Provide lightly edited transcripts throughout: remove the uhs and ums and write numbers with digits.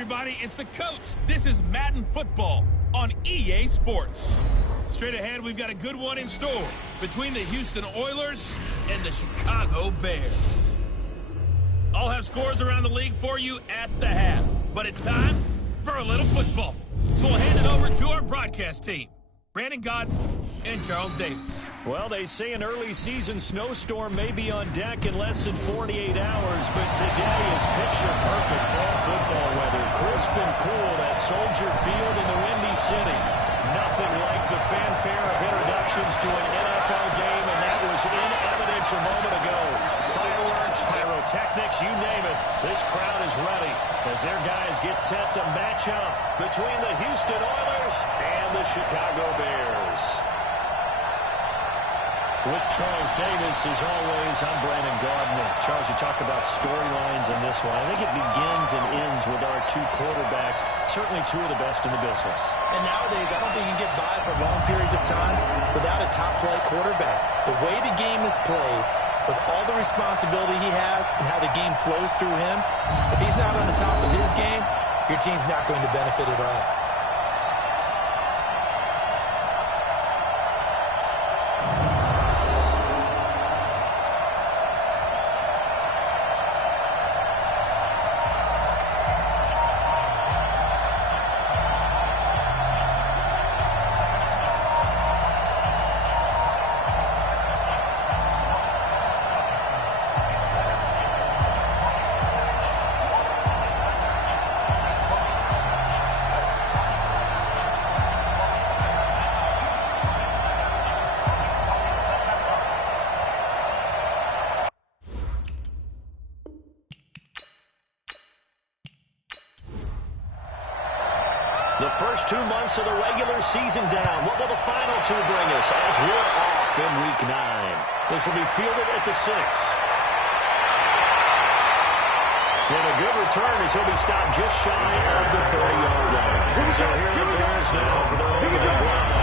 everybody, it's the coach. This is Madden Football on EA Sports. Straight ahead, we've got a good one in store between the Houston Oilers and the Chicago Bears. I'll have scores around the league for you at the half, but it's time for a little football. So we'll hand it over to our broadcast team, Brandon Gott and Charles Davis. Well, they say an early season snowstorm may be on deck in less than 48 hours, but today is picture-perfect fall football weather. Crisp and cool at Soldier Field in the Windy City. Nothing like the fanfare of introductions to an NFL game, and that was in evidence a moment ago. Fireworks, pyrotechnics, you name it. This crowd is ready as their guys get set to match up between the Houston Oilers and the Chicago Bears. With Charles Davis, as always, I'm Brandon Gardner. Charles, you talk about storylines in this one. I think it begins and ends with our two quarterbacks, certainly two of the best in the business. And nowadays, I don't think you can get by for long periods of time without a top-flight quarterback. The way the game is played, with all the responsibility he has and how the game flows through him, if he's not on the top of his game, your team's not going to benefit at all. The first 2 months of the regular season down. What will the final two bring us as we're off in Week 9? This will be fielded at the 6. And a good return as he'll be stopped just shy of the 30-yard line. So here are the Bears now for their opening drive.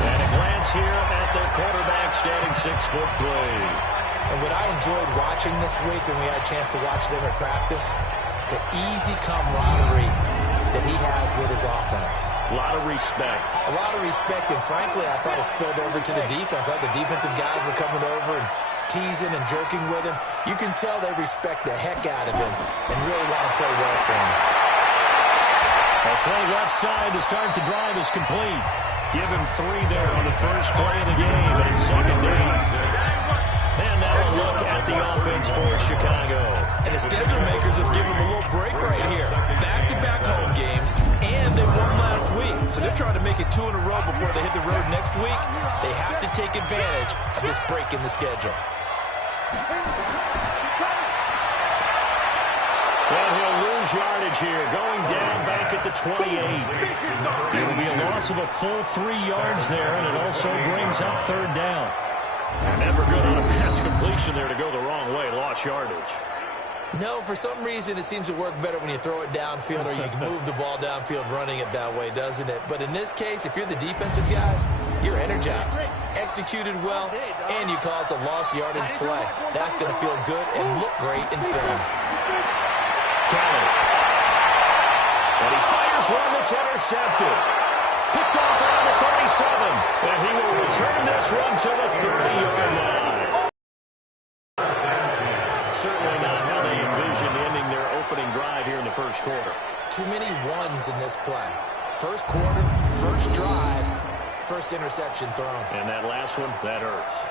And a glance here at their quarterback standing 6'3". And what I enjoyed watching this week when we had a chance to watch them at practice, the easy camaraderie that he has with his offense. A lot of respect. A lot of respect, and frankly, I thought it spilled over to the defense. I thought the defensive guys were coming over and teasing and joking with him. You can tell they respect the heck out of him and really want to play well for him. That throw left side to start the drive is complete. Give him 3 there on the first play of the game, and it's second down. And now a look at the offense for Chicago. And the schedule makers have given them a little break right here. Back-to-back home games, and they won last week. So they're trying to make it 2 in a row before they hit the road next week. They have to take advantage of this break in the schedule. Well, he'll lose yardage here, going down back at the 28. It'll be a loss of a full 3 yards there, and it also brings up third down. And never good on a pass completion there to go the wrong way. Lost yardage. No, for some reason it seems to work better when you throw it downfield or you can move the ball downfield running it that way, doesn't it? But in this case, if you're the defensive guys, you're energized. Executed well, and you caused a lost yardage play. That's going to feel good and look great in film. Kelly. And he fires one that's intercepted. Picked off around the 37, and he will return this one to the 30-yard line. Certainly not how they envisioned ending their opening drive here in the first quarter. Too many ones in this play. First quarter, first drive, first interception thrown. And that last one, that hurts.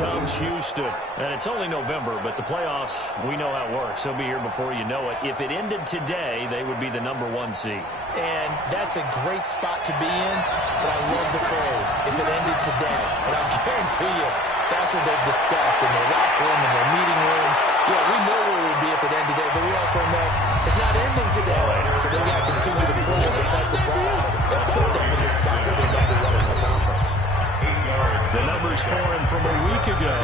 Comes Houston. And it's only November, but the playoffs, we know how it works. They'll be here before you know it. If it ended today, they would be the #1 seed. And that's a great spot to be in, but I love the phrase, if it ended today. And I guarantee you, that's what they've discussed in their locker room, in their meeting rooms. Yeah, we know where we'd be if it ended today, but we also know it's not ending today. So they got to continue to play the type of ball that put them in the spot that they're #1 in the conference. The numbers for him from a week ago,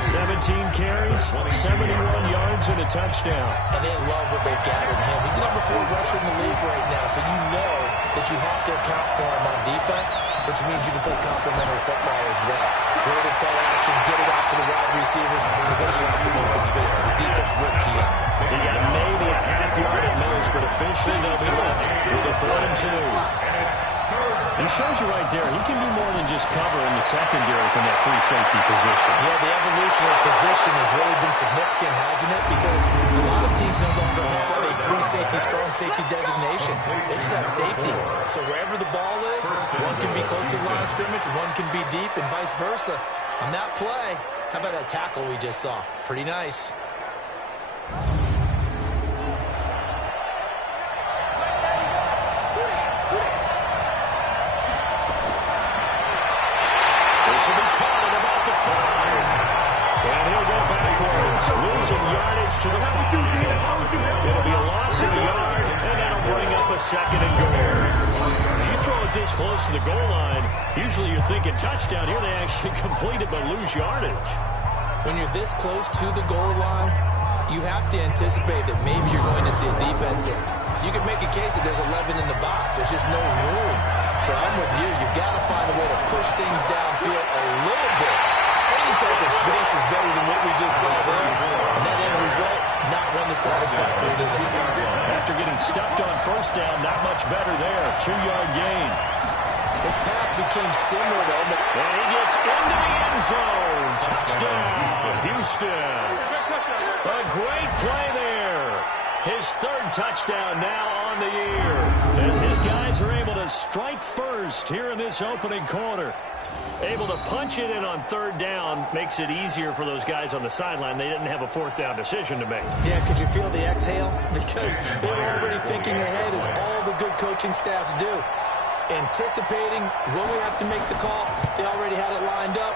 17 carries, 71 yards, and a touchdown. And they love what they've gathered in him. He's the #4 rusher in the league right now, so you know that you have to account for him on defense, which means you can play complementary football as well. Throw the play action, get it out to the wide receivers, because they should have some open space, because the defense will key on them. He got maybe a half yard at most, but officially they'll be left with a 4th and 2. He shows you right there, he can do more than just cover in the secondary from that free safety position. Yeah, the evolution of position has really been significant, hasn't it? Because a lot of teams no longer have a free safety, strong safety designation. They just have safeties. So wherever the ball is, one can be close to the line of scrimmage, one can be deep, and vice versa. On that play, how about that tackle we just saw? Pretty nice. Losing yardage to the 5. It'll be a loss of a yard, and that'll bring up a 2nd and goal. You throw it this close to the goal line, usually you're thinking touchdown. Here they actually complete it but lose yardage. When you're this close to the goal line, you have to anticipate that maybe you're going to see a defense in. You can make a case that there's 11 in the box. There's just no room. So I'm with you. You've got to find a way to push things downfield a little bit. Any type of space is better than what we just saw there. And that end result, not one that's satisfactory to them. After getting stuffed on 1st down, not much better there. 2-yard gain. His path became similar to him. And he gets into the end zone. Touchdown, Houston. A great play there. His 3rd touchdown now on the year. As his guys are able to strike first here in this opening quarter. Able to punch it in on 3rd down makes it easier for those guys on the sideline. They didn't have a 4th down decision to make. Yeah, could you feel the exhale? Because they were already thinking ahead, as all the good coaching staffs do. Anticipating when we have to make the call, they already had it lined up.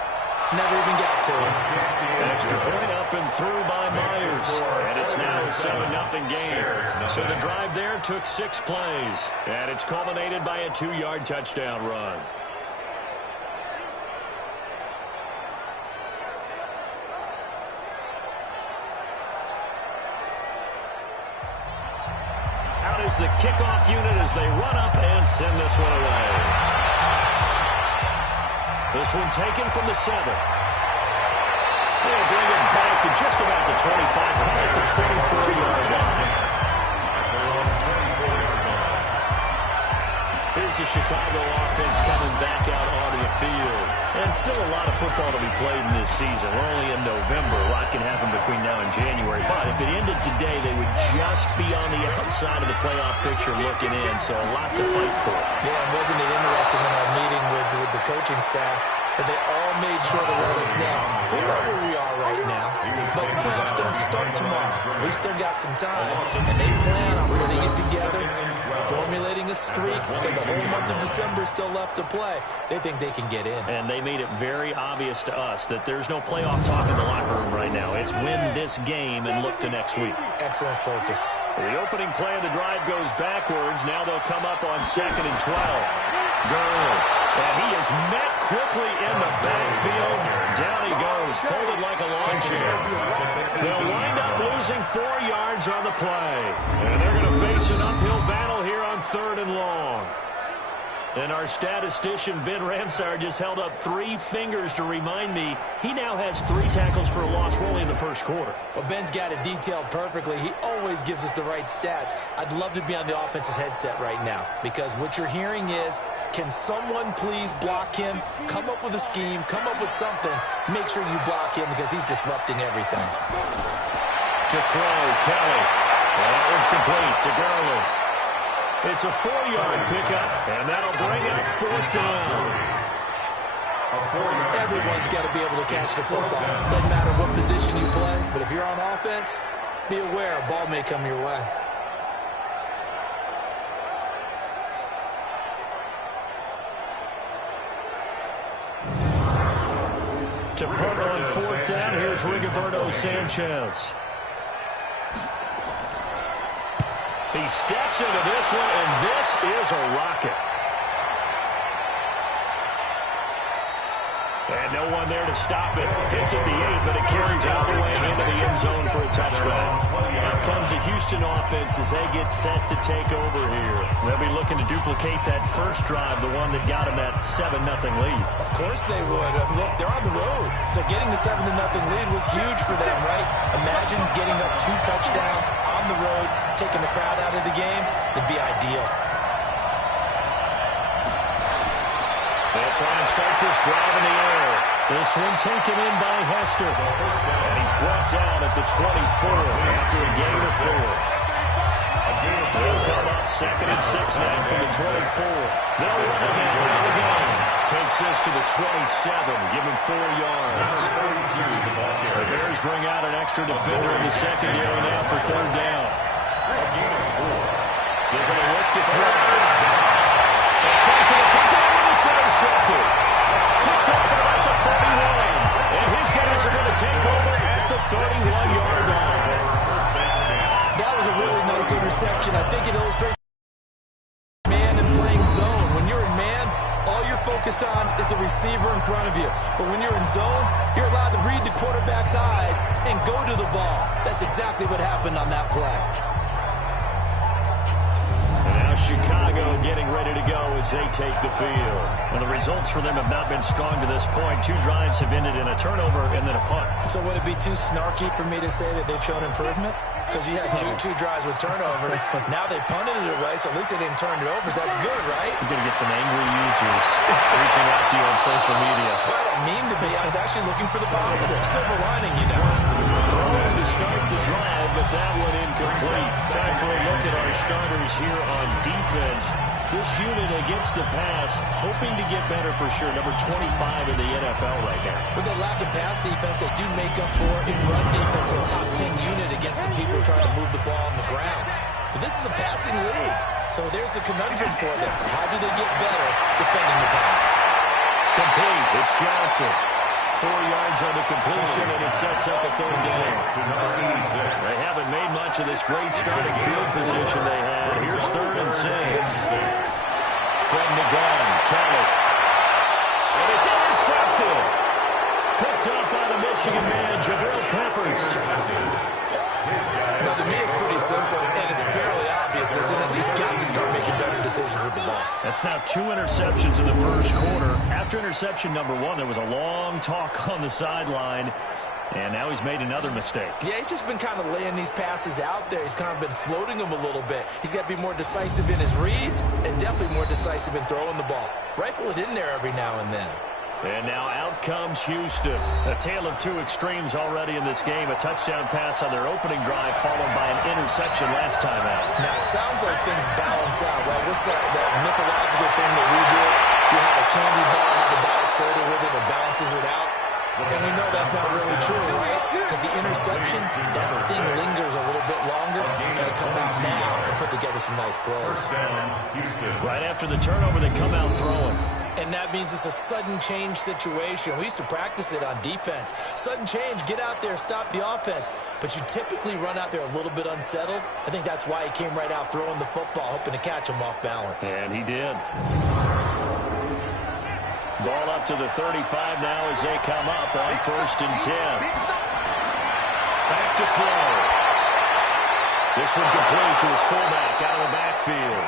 Never even got to it. Extra point up and through by Myers. And it's now a 7-0 game. So the drive there took 6 plays. And it's culminated by a 2-yard touchdown run. Out is the kickoff unit as they run up and send this one away. This one taken from the 7. They'll bring it back to just about the 25, call it the 24-yard line. Here's the Chicago offense coming back out onto the field. And still a lot of football to be played in this season. We're only in November. A lot can happen between now and January. But if it ended today, they would just be on the outside of the playoff picture looking in. So a lot to fight for. Yeah, and wasn't it interesting in our meeting with the coaching staff that they all made sure to let us know we know where we are right now, but the playoffs don't start tomorrow. We still got some time, and they plan on putting it together, formulating a streak, because the whole month of December is still left to play. They think they can get in. And they made it very obvious to us that there's no playoff talk in the locker room right now. It's win this game and look to next week. Excellent focus. The opening play of the drive goes backwards. Now they'll come up on 2nd and 12. Gurley. And he is met quickly in the backfield. Down he goes, folded like a lawn chair. They'll wind up losing 4 yards on the play. And they're going to face an uphill battle here on 3rd and long. And our statistician, Ben Ramsar, just held up 3 fingers to remind me he now has 3 tackles for a loss only in the 1st quarter. Well, Ben's got it detailed perfectly. He always gives us the right stats. I'd love to be on the offense's headset right now, because what you're hearing is, can someone please block him? Come up with a scheme, come up with something. Make sure you block him, because he's disrupting everything. To throw, Kelly. And that one's complete to Gurley. It's a 4-yard pickup, and that'll bring up 4th down. Everyone's got to be able to catch the football. Doesn't matter what position you play, but if you're on offense, be aware a ball may come your way. To punt on 4th down, here's Rigoberto Sanchez. He steps into this one, and this is a rocket. And no one there to stop it. Hits at the 8, but it carries all the way into the end zone for a touchdown. comes the Houston offense as they get set to take over here. They'll be looking to duplicate that first drive, the one that got them that 7-0 lead. Of course they would. Look, they're on the road, so getting the 7-0 lead was huge for them, right? Imagine getting up 2 touchdowns on the road, taking the crowd out of the game. It'd be ideal. They'll try and start this drive in the air. This one taken in by Hester. And he's brought down at the 24 after a gain of 4. They'll come up 2nd and 6 now from the 24. They'll run it now out of the game. Takes this to the 27. Give him 4 yards. The Bears bring out an extra defender in the secondary now for 3rd down. They're going to look to throw. It's intercepted. Picked off at about the 31. And his guys are going to take over at the 31-yard line. That was a really nice interception. I think it illustrates man and playing zone. When you're in man, all you're focused on is the receiver in front of you. But when you're in zone, you're allowed to read the quarterback's eyes and go to the ball. That's exactly what happened on that play. Chicago getting ready to go as they take the field. And the results for them have not been strong to this point. 2 drives have ended in a turnover and then a punt. So would it be too snarky for me to say that they've shown improvement? Because you had two drives with turnovers. Now they punted it away, so at least they didn't turn it over. So that's good, right? You're going to get some angry users reaching out to you on social media. Well, I don't mean to be. I was actually looking for the positive. Silver lining, you know. Throwing to start the drive, but that one incomplete. Time for a look at our starters here on defense. This unit against the pass, hoping to get better for sure. Number 25 in the NFL right now. With their lack of pass defense, they do make up for in run defense. They're a top 10 unit against the people trying to move the ball on the ground. But this is a passing league, so there's a conundrum for them. How do they get better defending the pass? Complete. It's Johnson. 4 yards on the completion, and it sets up a 3rd down. They haven't made much of this great starting field position they had. Here's 3rd and 6. From the gun, Kelly. And it's intercepted. Picked up by the Michigan man, Jabril Peppers. Now, to me, it's pretty simple, and it's fairly obvious, isn't it? He's got to start making better decisions with the ball. That's now 2 interceptions in the first quarter. After interception number 1, there was a long talk on the sideline, and now he's made another mistake. Yeah, he's just been kind of laying these passes out there. He's kind of been floating them a little bit. He's got to be more decisive in his reads and definitely more decisive in throwing the ball. Rifle it in there every now and then. And now out comes Houston. A tale of 2 extremes already in this game. A touchdown pass on their opening drive followed by an interception last time out. Now, it sounds like things balance out, right? What's that mythological thing that we do? If you have a candy bar, have a diet soda with it, it balances it out. And we know that's not really true, right? Because the interception, that sting lingers a little bit longer. Got to come out now and put together some nice plays. Right after the turnover, they come out throwing. And that means it's a sudden change situation. We used to practice it on defense. Sudden change, get out there, stop the offense. But you typically run out there a little bit unsettled. I think that's why he came right out throwing the football, hoping to catch him off balance. And he did. Ball up to the 35 now as they come up on 1st and 10. Back to throw. This one complete to his fullback out of the backfield.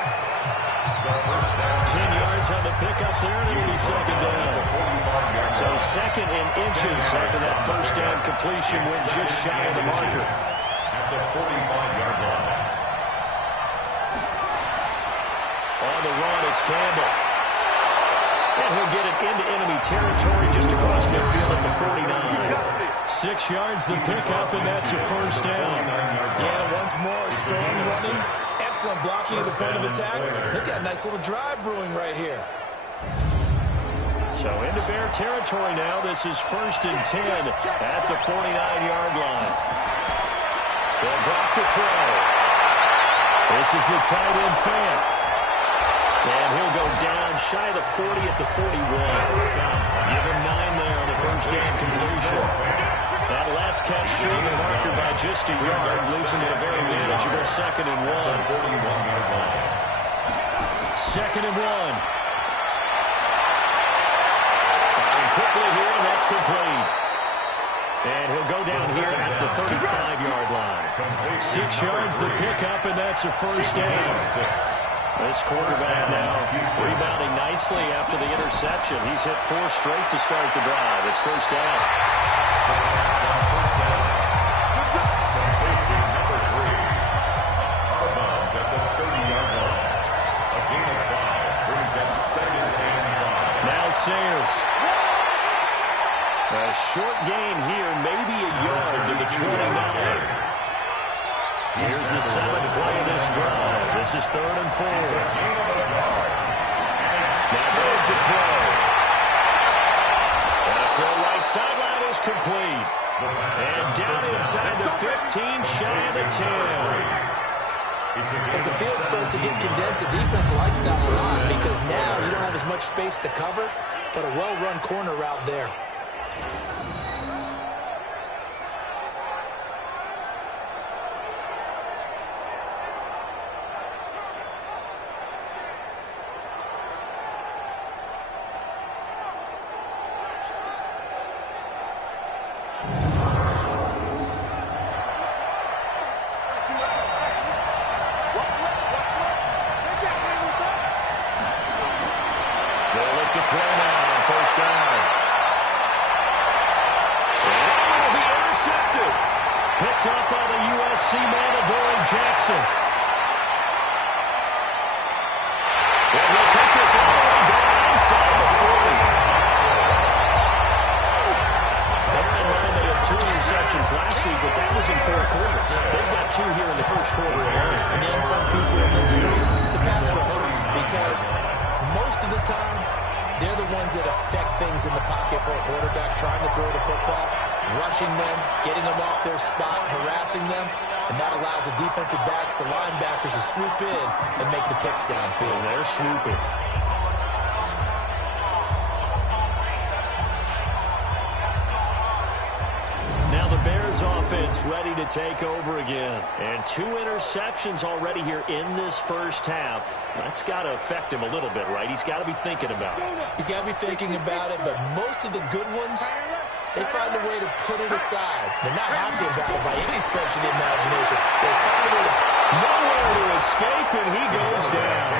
10 yards on the pickup there, and it'll be 2nd down. So 2nd and inches after that 1st down completion went just shy of the marker. At the 45-yard line. On the run, it's Campbell. And he'll get it into enemy territory just across midfield at the 49. 6 yards the pickup, and that's a 1st down. Yeah, once more, strong running. Excellent blocking at the point of attack. They've got a nice little drive brewing right here. So into Bear territory now. This is 1st and 10 at the 49-yard line. They'll drop to throw. This is the tight end Fant. And he'll go down shy of the 40 at the 41. Give him 9 there on the 1st down completion. That last catch showed the marker by just a yard, leaves him at a very manageable 2nd and 1. 41-yard line. 2nd and 1. Firing quickly here, and that's complete. And he'll go down here at the 35-yard line. 6 yards the pickup, and that's a first down. This quarterback now rebounding nicely after the interception. He's hit 4 straight to start the drive. It's first down. Now Sayers. A short gain here, maybe a yard to the 29. Here's the 7th play of this drive. This is 3rd and 4. Now Bird to throw. And a throw right sideline is complete. And down inside the 15, shy of the 10. As the field starts to get condensed, the defense likes that a lot because now you don't have as much space to cover, but a well-run corner route there. Last week, but that was in 4 quarters. They've got 2 here in the first quarter alone. And then some people in this street, the pass rushers, because most of the time, they're the ones that affect things in the pocket for a quarterback, trying to throw the football, rushing them, getting them off their spot, harassing them, and that allows the defensive backs, the linebackers, to swoop in and make the picks downfield. And they're swooping. Offense ready to take over again. And 2 interceptions already here in this first half. That's got to affect him a little bit, right? He's got to be thinking about it. He's got to be thinking about it, but most of the good ones, they find a way to put it aside. They're not happy about it by any stretch of the imagination. They find a way to... Nowhere to escape, and he goes down.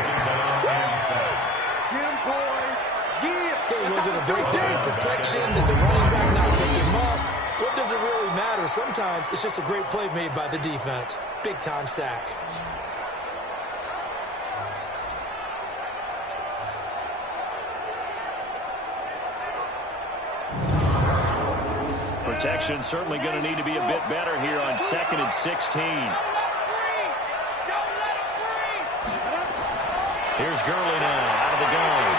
Okay, was it a breakdown in protection? Did the running back not pick him up? What does it really matter? Sometimes it's just a great play made by the defense. Big-time sack. Protection certainly going to need to be a bit better here on 2nd and 16. Here's Gurley now out of the gun.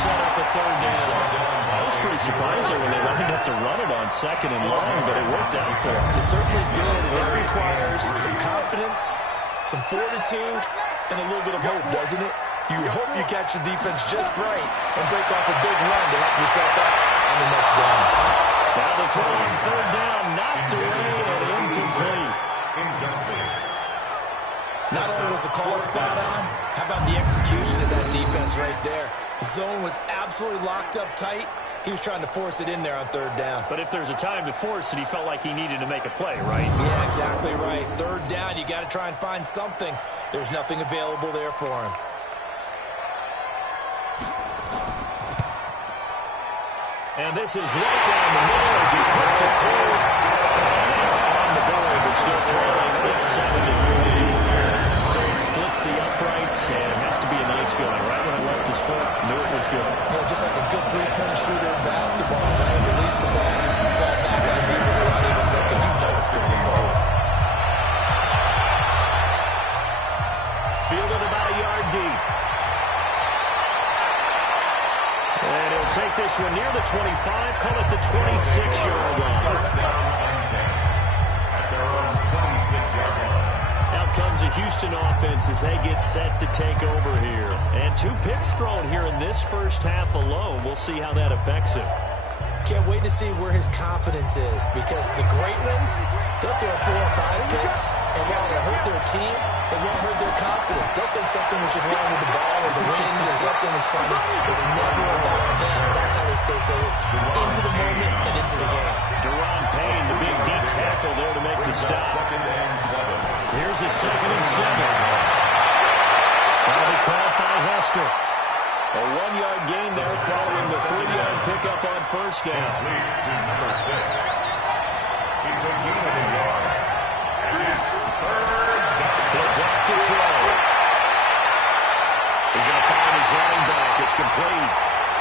Set up a 3rd down. I was pretty surprised there when they lined up to run it on 2nd and long, but it worked out for them. It certainly did, and that requires some confidence, some fortitude, and a little bit of hope, doesn't it? You hope you catch the defense just right and break off a big run to help yourself out on the next down. Now the throw on 3rd down, knocked away and incomplete. Not only was the call spot on, how about the execution of that defense right there? The zone was absolutely locked up tight. He was trying to force it in there on 3rd down. But if there's a time to force it, he felt like he needed to make a play, right? Yeah, exactly right. 3rd down, you got to try and find something. There's nothing available there for him. And this is right down the middle as he puts it through. On the board, but still trailing. It's 7-3. So he splits the uprights, and it has to be a nice feeling. Right when I left his foot, knew it was good. Yeah, just like a good 3-point shooter in basketball. Right? Release the ball, fall back on defense without even looking. You know what's going on. Fielded about a yard deep. And he'll take this one near the 25, call it the 26-yard line. At their own 26-yard line. Out comes a Houston offense as they get set to take over here. And 2 picks thrown here in this first half alone. We'll see how that affects him. Can't wait to see where his confidence is, because the great ones, they'll throw 4 or 5 picks, and while it'll hurt their team, it won't hurt their confidence. They'll think something was just wrong with the ball or the wind or something was funny. It's never about them. That's how they stay so into the moment and into the game. Deron Payne, the big deep tackle there to make the stop. Here's a 2nd and 7. That'll be called by Hester. A 1-yard gain there following the 3-yard pickup on first down. To number 6. It's a gain of a yard. And it's 3rd down. He'll drop to throw. He's going to find his running back. It's complete.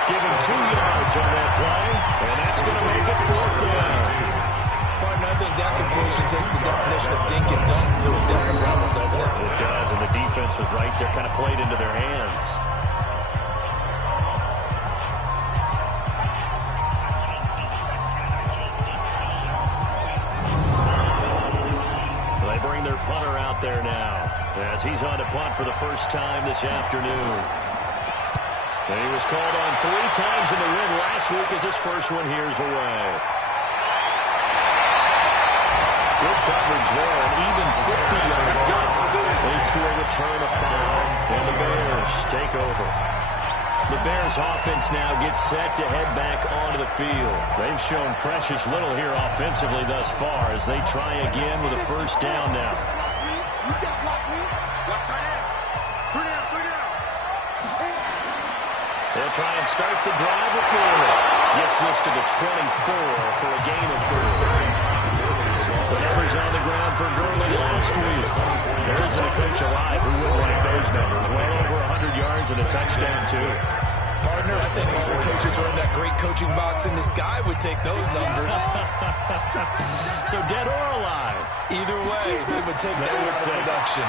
Give him 2 yards on that play, and that's going to make it 4th down. Partner, I think that completion takes the definition of dink and dunk to a different level, doesn't it? It does, and the defense was right there, kind of played into their hands. They bring their punter out there now, as he's on to punt for the first time this afternoon. And he was called on 3 times in the win last week as his first one here's away. Good coverage there, an even 50-yard run leads to a return of 5, and the Bears take over. The Bears offense now gets set to head back onto the field. They've shown precious little here offensively thus far as they try again with a first down now. They'll try and start the drive with Gurley. Gets this to the 24 for a gain of 4. The numbers on the ground for Gurley last week. There isn't a coach alive who wouldn't like those numbers. Well over 100 yards and a touchdown, too. Partner, I think all the coaches who are in that great coaching box in the sky would take those numbers. So dead or alive? Either way, they would take that kind of production.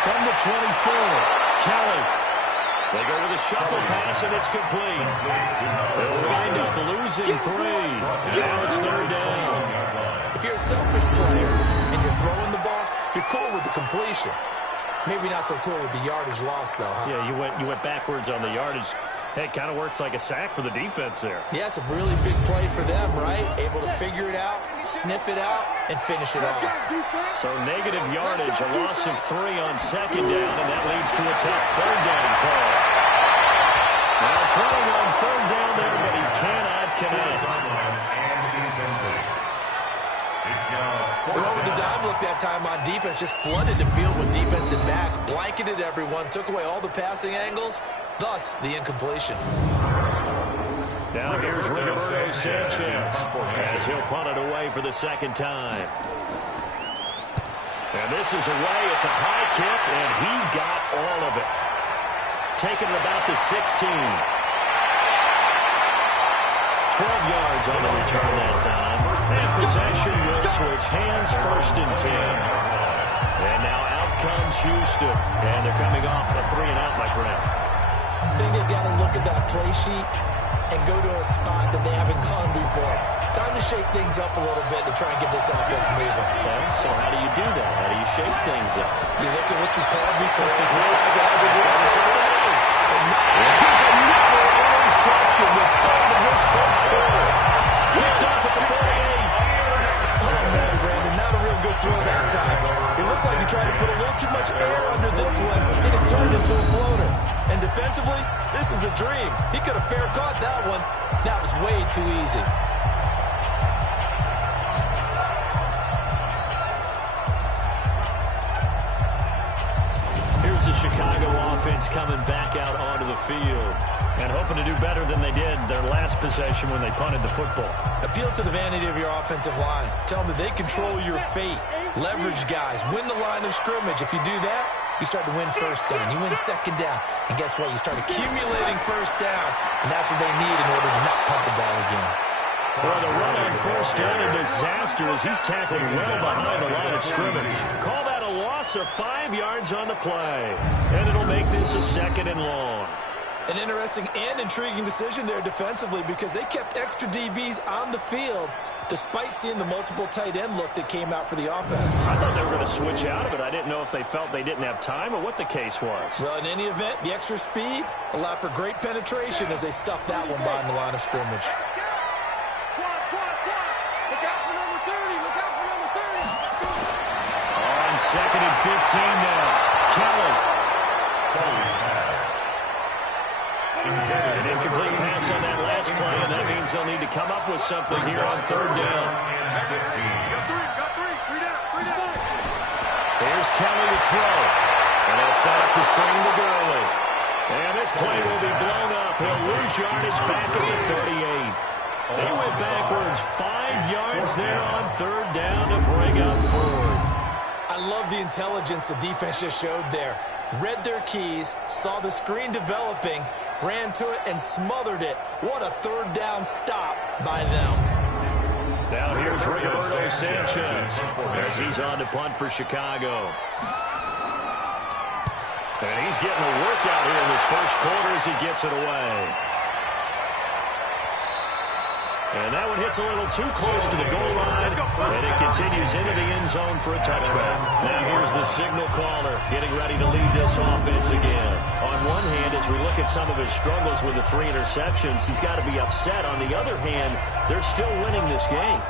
From the 24, Kelly. They go with a shuffle pass, and it's complete. They'll wind up losing 3. Now it's 3rd down. If you're a selfish player and you're throwing the ball, you're cool with the completion. Maybe not so cool with the yardage loss, though, huh? Yeah, you went backwards on the yardage. Hey, it kind of works like a sack for the defense there. Yeah, it's a really big play for them, right? Able to figure it out, sniff it out, and finish it off. So negative yardage, a loss of 3 on 2nd down, and that leads to a tough 3rd down call. Now throwing on 3rd down there, but he cannot connect. They went with the dime look that time on defense, just flooded the field with defensive backs, blanketed everyone, took away all the passing angles, thus the incompletion. Now here's Rigoberto Sanchez as he'll punt it away for the 2nd time. And this is away. It's a high kick, and he got all of it. Taking it about the 16. 12 yards on the return that time. And possession will switch hands, 1st and 10. And now out comes Houston. And they're coming off a 3-and-out, my friend. I think they've got to look at that play sheet and go to a spot that they haven't gone before. Time to shake things up a little bit to try and get this offense moving. Okay, so how do you do that? How do you shake things up? You look at what you called before and realize it hasn't worked. Here's another interception, the 3rd of this first quarter. Picked off at the 48. Oh, man, Brandon, not a real good throw that time. It looked like he tried to put a little too much air under this one, and it turned into a floater. And defensively, this is a dream. He could have fair caught that one. That was way too easy. Here's the Chicago offense coming back out onto the field and hoping to do better than they did their last possession when they punted the football. Appeal to the vanity of your offensive line. Tell them that they control your fate. Leverage guys. Win the line of scrimmage. If you do that, you start to win 1st down. You win 2nd down. And guess what? You start accumulating 1st downs. And that's what they need in order to not punt the ball again. Well, the run on 1st down, a disaster as he's tackled well behind the line of scrimmage. Call that a loss of 5 yards on the play. And it'll make this a 2nd and long. An interesting and intriguing decision there defensively because they kept extra DBs on the field despite seeing the multiple tight end look that came out for the offense. I thought they were going to switch out of it. I didn't know if they felt they didn't have time or what the case was. Well, in any event, the extra speed allowed for great penetration as they stuffed that one behind the line of scrimmage. now. Kelly. An incomplete pass on that last play, and that means they'll need to come up with something here on third down. Here's Kelly to throw. And they'll set up the screen to Gurley. And this play will be blown up. He'll lose yardage back at the 38. They went backwards 5 yards there on third down to bring up fourth. I love the intelligence the defense just showed there. Read their keys, saw the screen developing, ran to it, and smothered it. What a third down stop by them. Now here's Roberto Sanchez as he's on to punt for Chicago. And he's getting a workout here in this first quarter as he gets it away. And that one hits a little too close to the goal line, and it continues into the end zone for a touchback. Now here's the signal caller getting ready to lead this offense again. On one hand, as we look at some of his struggles with the 3 interceptions, he's got to be upset. On the other hand, they're still winning this game.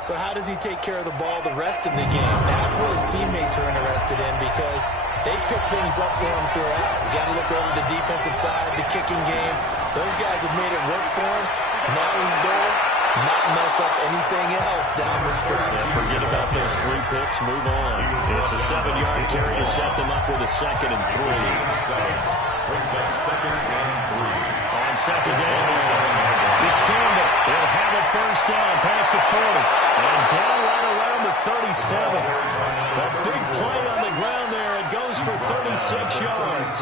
So how does he take care of the ball the rest of the game? That's what his teammates are interested in, because they pick things up for him throughout. You got to look over the defensive side, the kicking game. Those guys have made it work for him. Now his goal, not mess up anything else down the stretch. Yeah, forget about those 3 picks. Move on. It's a 7-yard carry to set them up with a 2nd and 3. Brings up 2nd and 3. On 2nd down, it's Campbell. He'll have it first down past the 40. And down right around the 37. A big play on the ground there. It goes for 36 yards.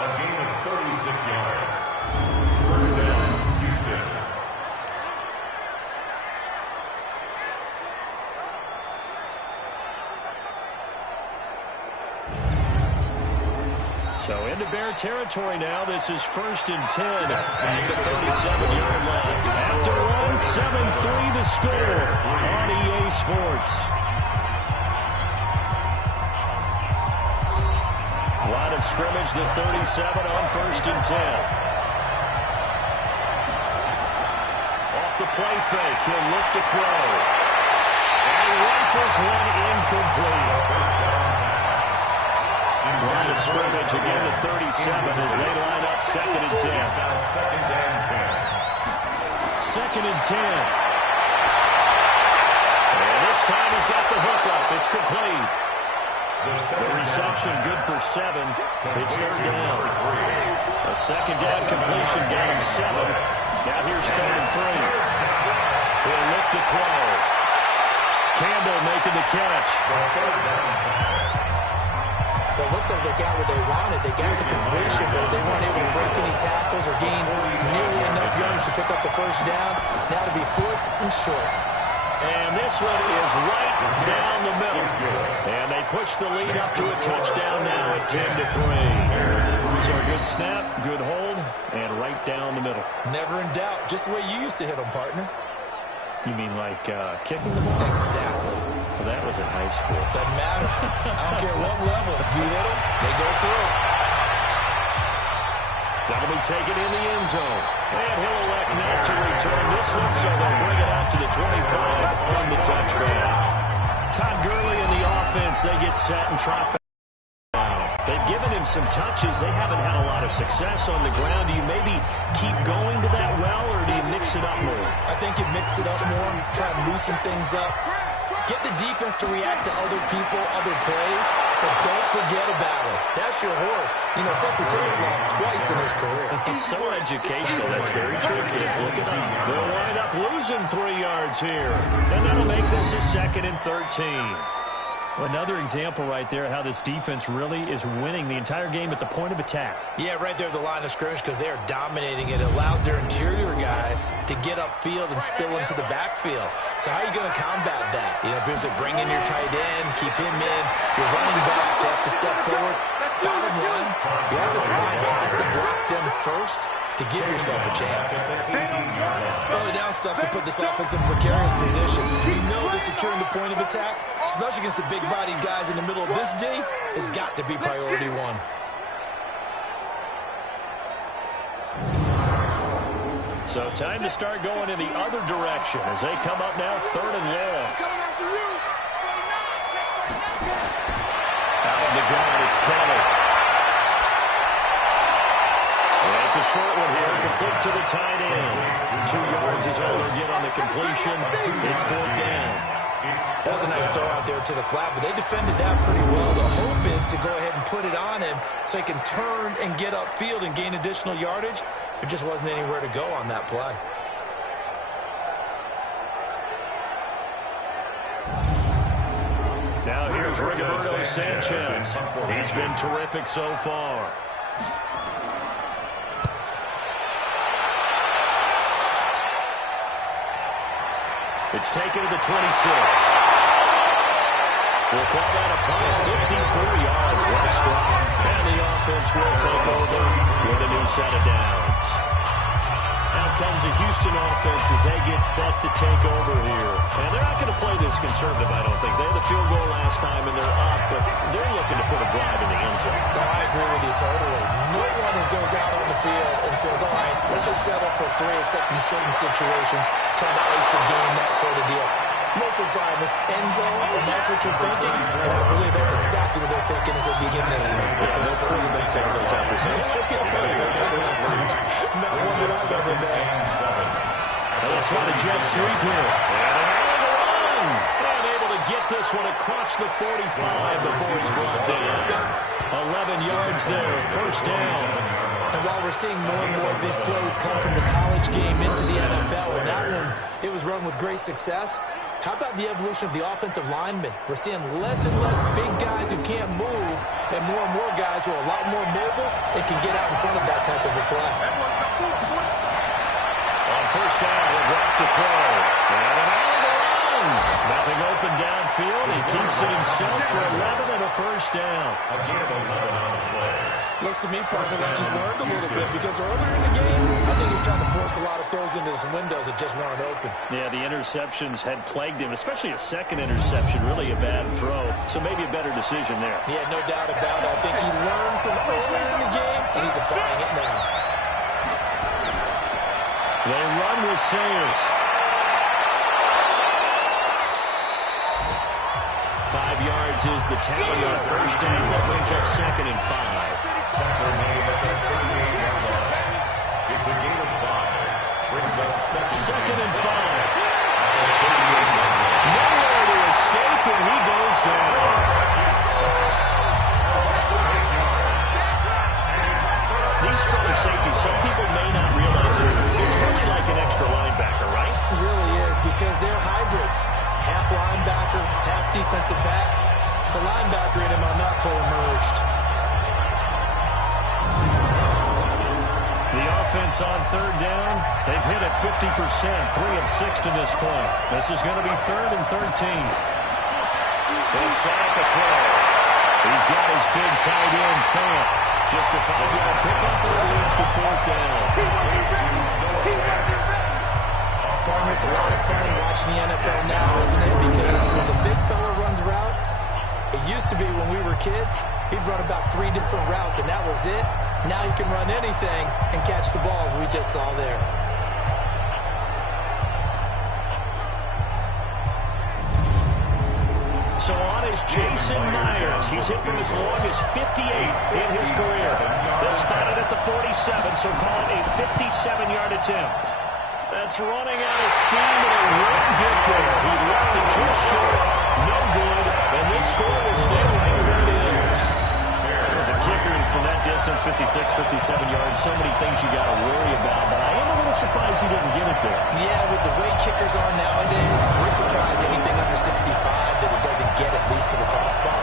A gain of 36 yards. First down, Houston. So into Bear territory now. This is 1st and 10 at the 37-yard line. After one, 7-3 the score on EA Sports. Line of scrimmage, the 37 on 1st and 10. Off the play fake, he'll look to throw. And he rifles one incomplete. Line of scrimmage, again the 37 as they line up 2nd and 10. 2nd and 10. And this time he's got the hook up. It's complete. The reception good for 7. It's 3rd down. A 2nd down completion got him 7. Now here's 3rd and 3. He'll look to throw. Campbell making the catch. Well, it looks like they got what they wanted. They got the completion, but they weren't able to break any tackles or gain nearly enough yards to pick up the first down. Now to be 4th and short. And this one is right down the middle. And they push the lead up to a touchdown now at 10-3. So a good snap, good hold, and right down the middle. Never in doubt. Just the way you used to hit them, partner. You mean like kicking the ball? Exactly. Well, that was in high school. Doesn't matter. I don't care what level. You hit them, they go through. That'll be taken in the end zone. And he'll elect not to return this one, so they'll bring it out to the 25 on the touchback. Todd Gurley and the offense, they get set and trot back. They've given him some touches. They haven't had a lot of success on the ground. Do you maybe keep going to that well, or do you mix it up more? I think you mix it up more, try to loosen things up. Get the defense to react to other people, other plays, but don't forget about it. That's your horse. You know, Secretariat lost twice in his career. It's so educational. That's very true, kids. Look at them. They'll wind up losing 3 yards here. And that'll make this a 2nd and 13. Another example right there how this defense really is winning the entire game at the point of attack. Yeah, right there at the line of scrimmage, because they are dominating it. It allows their interior guys to get upfield and spill into the backfield. So how are you going to combat that? You know, if you bring in your tight end, keep him in, your running backs have to step forward. Bottom line, the offensive line has to block them first to give yourself a chance. Early down stuff to put this offense in a precarious position. We know that securing the point of attack, especially against the big-bodied guys in the middle of this D, has got to be priority 1. So time to start going in the other direction as they come up now 3rd and long. Kelly. And it's a short one here, complete to the tight end. 2 yards is all they'll get on the completion. It's 4th down. That was a nice throw out there to the flat, but they defended that pretty well. The hope is to go ahead and put it on him so he can turn and get upfield and gain additional yardage. There just wasn't anywhere to go on that play. Now here's Roberto Sanchez. He's been terrific so far. It's taken to the 26. We'll call that a punt. 54 yards. What a strike. And the offense will take over with a new set of downs. Out comes the Houston offense as they get set to take over here. And they're not going to play this conservative, I don't think. They had the field goal last time, and they're up, but they're looking to put a drive in the end zone. No, I agree with you totally. No one goes out on the field and says, all right, let's just settle for 3, except in certain situations, trying to ice a game, that sort of deal. Most of the time, it's end zone, and that's what you're thinking. And I believe that's exactly what they're thinking as they begin this one. Yeah, no quarterback there goes out there saying, let's get a field goal. Not one that I've ever met. They'll try to jet sweep here. And an early run. And able to get this one across the 45 before he's brought down. 11 yards there, 1st down. And while we're seeing more and more of these plays come from the college game into the NFL, and that one, it was run with great success, how about the evolution of the offensive linemen? We're seeing less and less big guys who can't move and more guys who are a lot more mobile and can get out in front of that type of a play. On 1st down, he'll drop to throw. And an early run. Nothing open downfield. He keeps it himself for 11 and a 1st down. Again, 11 on the play. Looks to me, partner, like he's learned a little bit because earlier in the game, I think he's trying to force a lot of throws into some windows that just weren't open. Yeah, the interceptions had plagued him, especially a second interception, really a bad throw. So maybe a better decision there. Yeah, no doubt about it. I think he learned from earlier in the game, and he's applying it now. They run with Sayers. 5 yards is the tally on 1st down. That brings up 2nd and 5. Tackle made at the 38-yard line. It's a gain of 5. Brings up 2nd and 5. Nowhere to escape, and he goes down. These strong safeties, some people may not realize it. It's really like an extra linebacker, right? It really is because they're hybrids. Half linebacker, half defensive back. The linebacker in him on that play emerged. The offense on 3rd down, they've hit it 50%, 3 of 6 to this point. This is going to be 3rd and 13. They'll set up a throw. He's got his big tight end, Fant. Just a 5-yard pickup, and it leads to 4th down. Partner, it's a lot of fun watching the NFL now, isn't it? Because when the big fella runs routes, it used to be when we were kids, he'd run about 3 different routes, and that was it. Now he can run anything and catch the balls we just saw there. So on is Jason Myers. He's hit from as long as 58 in his career. They'll spot it at the 47, so call it a 57-yard attempt. That's running out of steam, and it won't get there. He left it just short. No good, and this score will stay right where it is. As a kicker from that distance, 56, 57 yards, so many things you got to worry about, but I am a little surprised he didn't get it there. Yeah, with the way kickers are nowadays, we're surprised anything under 65 that it doesn't get at least to the crossbar.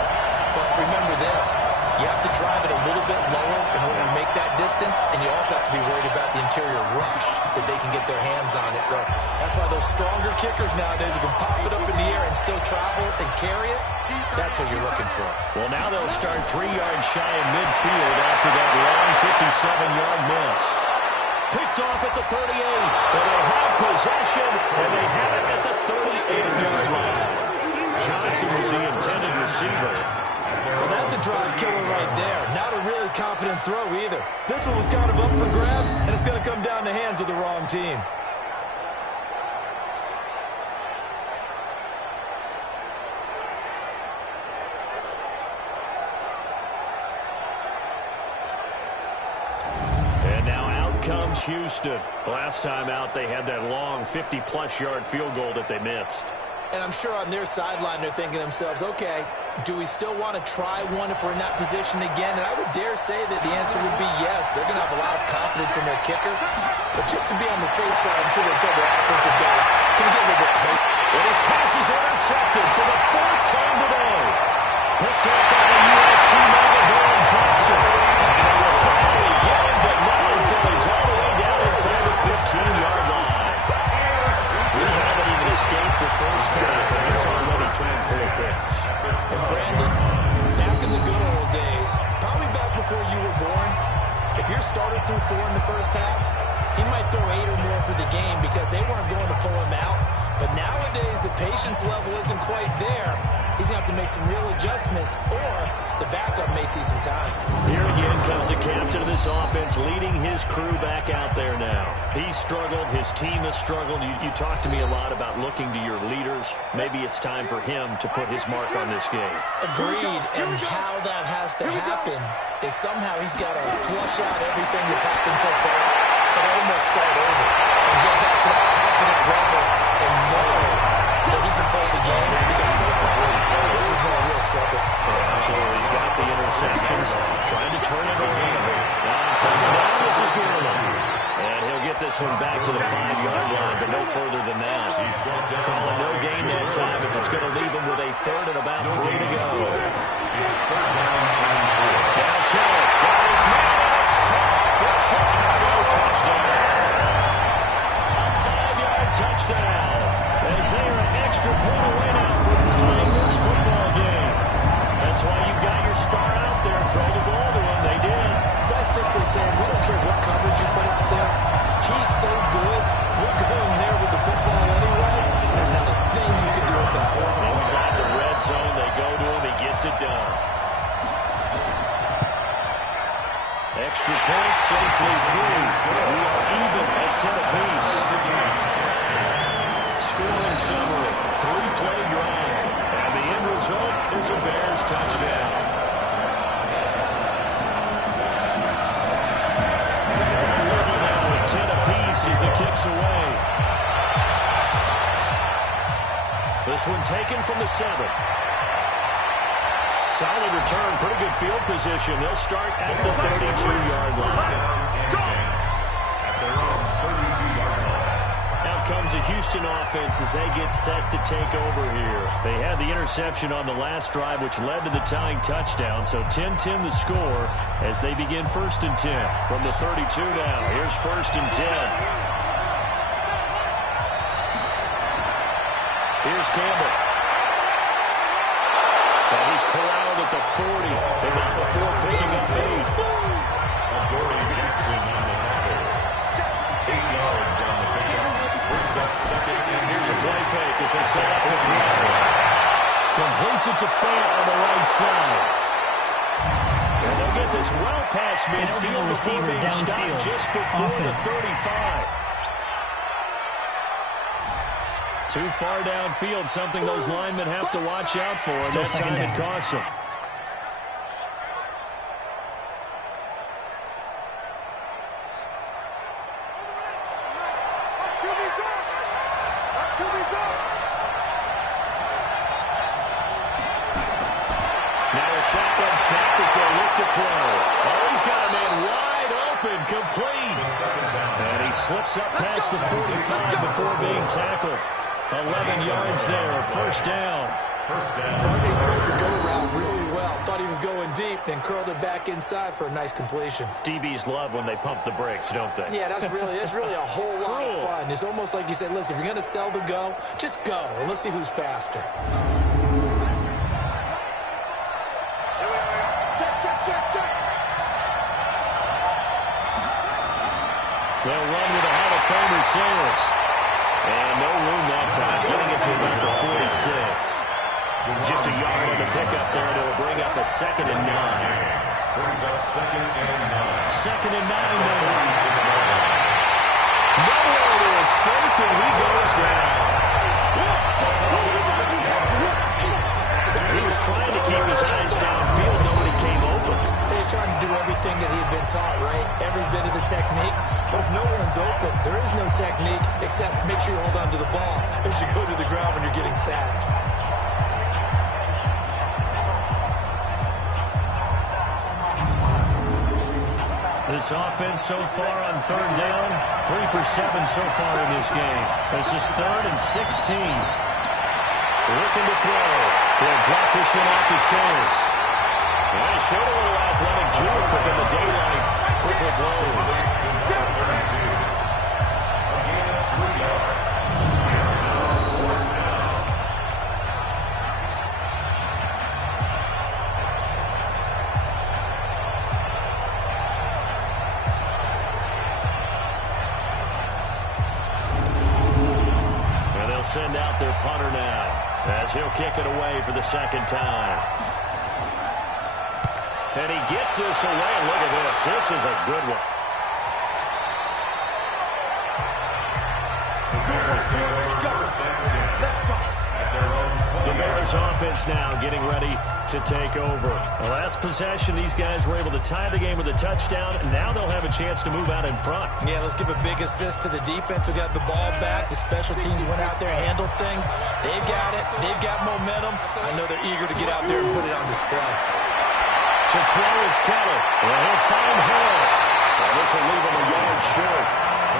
But remember this, you have to drive it a little bit lower in order to make that distance, and you also have to be worried about the interior rush that they can get their hands on it. So that's why those stronger kickers nowadays who can pop it up in the air and still travel and carry it, that's what you're looking for. Well, now they'll start 3 yards shy of midfield after that long 57-yard miss. Picked off at the 38, but they have possession, and they have it at the 38-yard line. Johnson was the intended receiver. Well, that's a drive killer right there. Not a really confident throw either. This one was kind of up for grabs, and it's going to come down the hands of the wrong team. Houston. Last time out, they had that long 50-plus yard field goal that they missed. And I'm sure on their sideline they're thinking to themselves, okay, do we still want to try one if we're in that position again? And I would dare say that the answer would be yes. They're going to have a lot of confidence in their kicker. But just to be on the safe side, I'm sure they'll tell their offensive guys, can we get a little bit close? And his pass is intercepted for the fourth time today. Picked up by the USC native Aaron Johnson. And they will finally get him, but not until he's all the way down inside the 15-yard line. We haven't even escaped the first half, and he's already thrown 4 picks. And Brandon, back in the good old days, probably back before you were born, if your starter threw 4 in the first half, he might throw 8 or more for the game because they weren't going to pull him out. But nowadays, the patience level isn't quite there. He's going to have to make some real adjustments, or the backup may see some time. Here again comes the captain of this offense, leading his crew back out there now. He's struggled. His team has struggled. You talk to me a lot about looking to your leaders. Maybe it's time for him to put his mark on this game. Agreed, and how that has to happen is somehow he's got to flush out everything that's happened so far and almost start over and get back to that confident level and know that he can play the game, because so far this has been a real struggle. Absolutely. He's got the interceptions, trying to turn it around. This is good. And he'll get this one back to the 5-yard line, but no further than that. Calling no gain that time, as it's going to leave him with a third and about 3 to go. Now Kelly got his man, and it's caught for Chicago touchdown. A 5-yard touchdown. As they are an extra point away now from tying this football game. That's why you've got your star out there. Throw the ball to him. They did. That's simply saying we don't care what coverage you put out there. He's so good. We're going there with the football anyway. There's not a thing you can do about it. Inside the red zone, they go to him. He gets it done. Extra point safely through. We are even at 10 apiece. Scoring summary, 3-play drive, and the end result is a Bears touchdown. Looking now at 10 apiece as the kick's away. This one taken from the 7. Solid return, pretty good field position. They'll start at the 32-yard line. Comes a Houston offense as they get set to take over here. They had the interception on the last drive, which led to the tying touchdown. So 10-10 the score as they begin 1st and 10 from the 32 now. Here's 1st and 10. Here's Campbell. And he's corralled at the 40. They got before picking up 8. Here's a play fake as they set up the throw. Completes it to Fant on the right side. And they'll get this well past midfield before being stopped just before the 35. Too far downfield, something those linemen have to watch out for. And that time it costs them. Slips up past the 45 before being tackled. 11 yards there, 1st down. They sold the go route really well. Thought he was going deep, then curled it back inside for a nice completion. DBs love when they pump the brakes, don't they? Yeah, that's really a whole lot of fun. It's almost like you said, listen, if you're going to sell the go, just go, and let's see who's faster. They'll run with a Hall of Famer Sayers. And no room that time, getting it to about the 46. Just a yard on the pickup there, and it'll bring up a 2nd and 9. Brings up 2nd and 9. 2nd and 9 now. Nowhere to escape, and he goes down. He was trying to keep his eyes downfield. Nobody came open. He's trying to do everything everything that he had been taught, right? Every bit of the technique. But if no one's open, there is no technique except make sure you hold on to the ball as you go to the ground when you're getting sacked. This offense so far on third down, 3 for 7 so far in this game. This is 3rd and 16. Looking to throw. He'll drop this one off to Sayers. Well, he showed a little athletic juke, but then the daylight quickly closed. Send out their punter now as he'll kick it away for the second time. And he gets this away. Look at this. This is a good one. The Bears offense now getting ready to take over. The last possession, these guys were able to tie the game with a touchdown. Now they'll have a chance to move out in front. Yeah, let's give a big assist to the defense who got the ball back. The special teams went out there and handled things. They've got it. They've got momentum. I know they're eager to get out there and put it on display. To throw is Keller. Well, he'll find Hill. Well, this will leave him a yard short.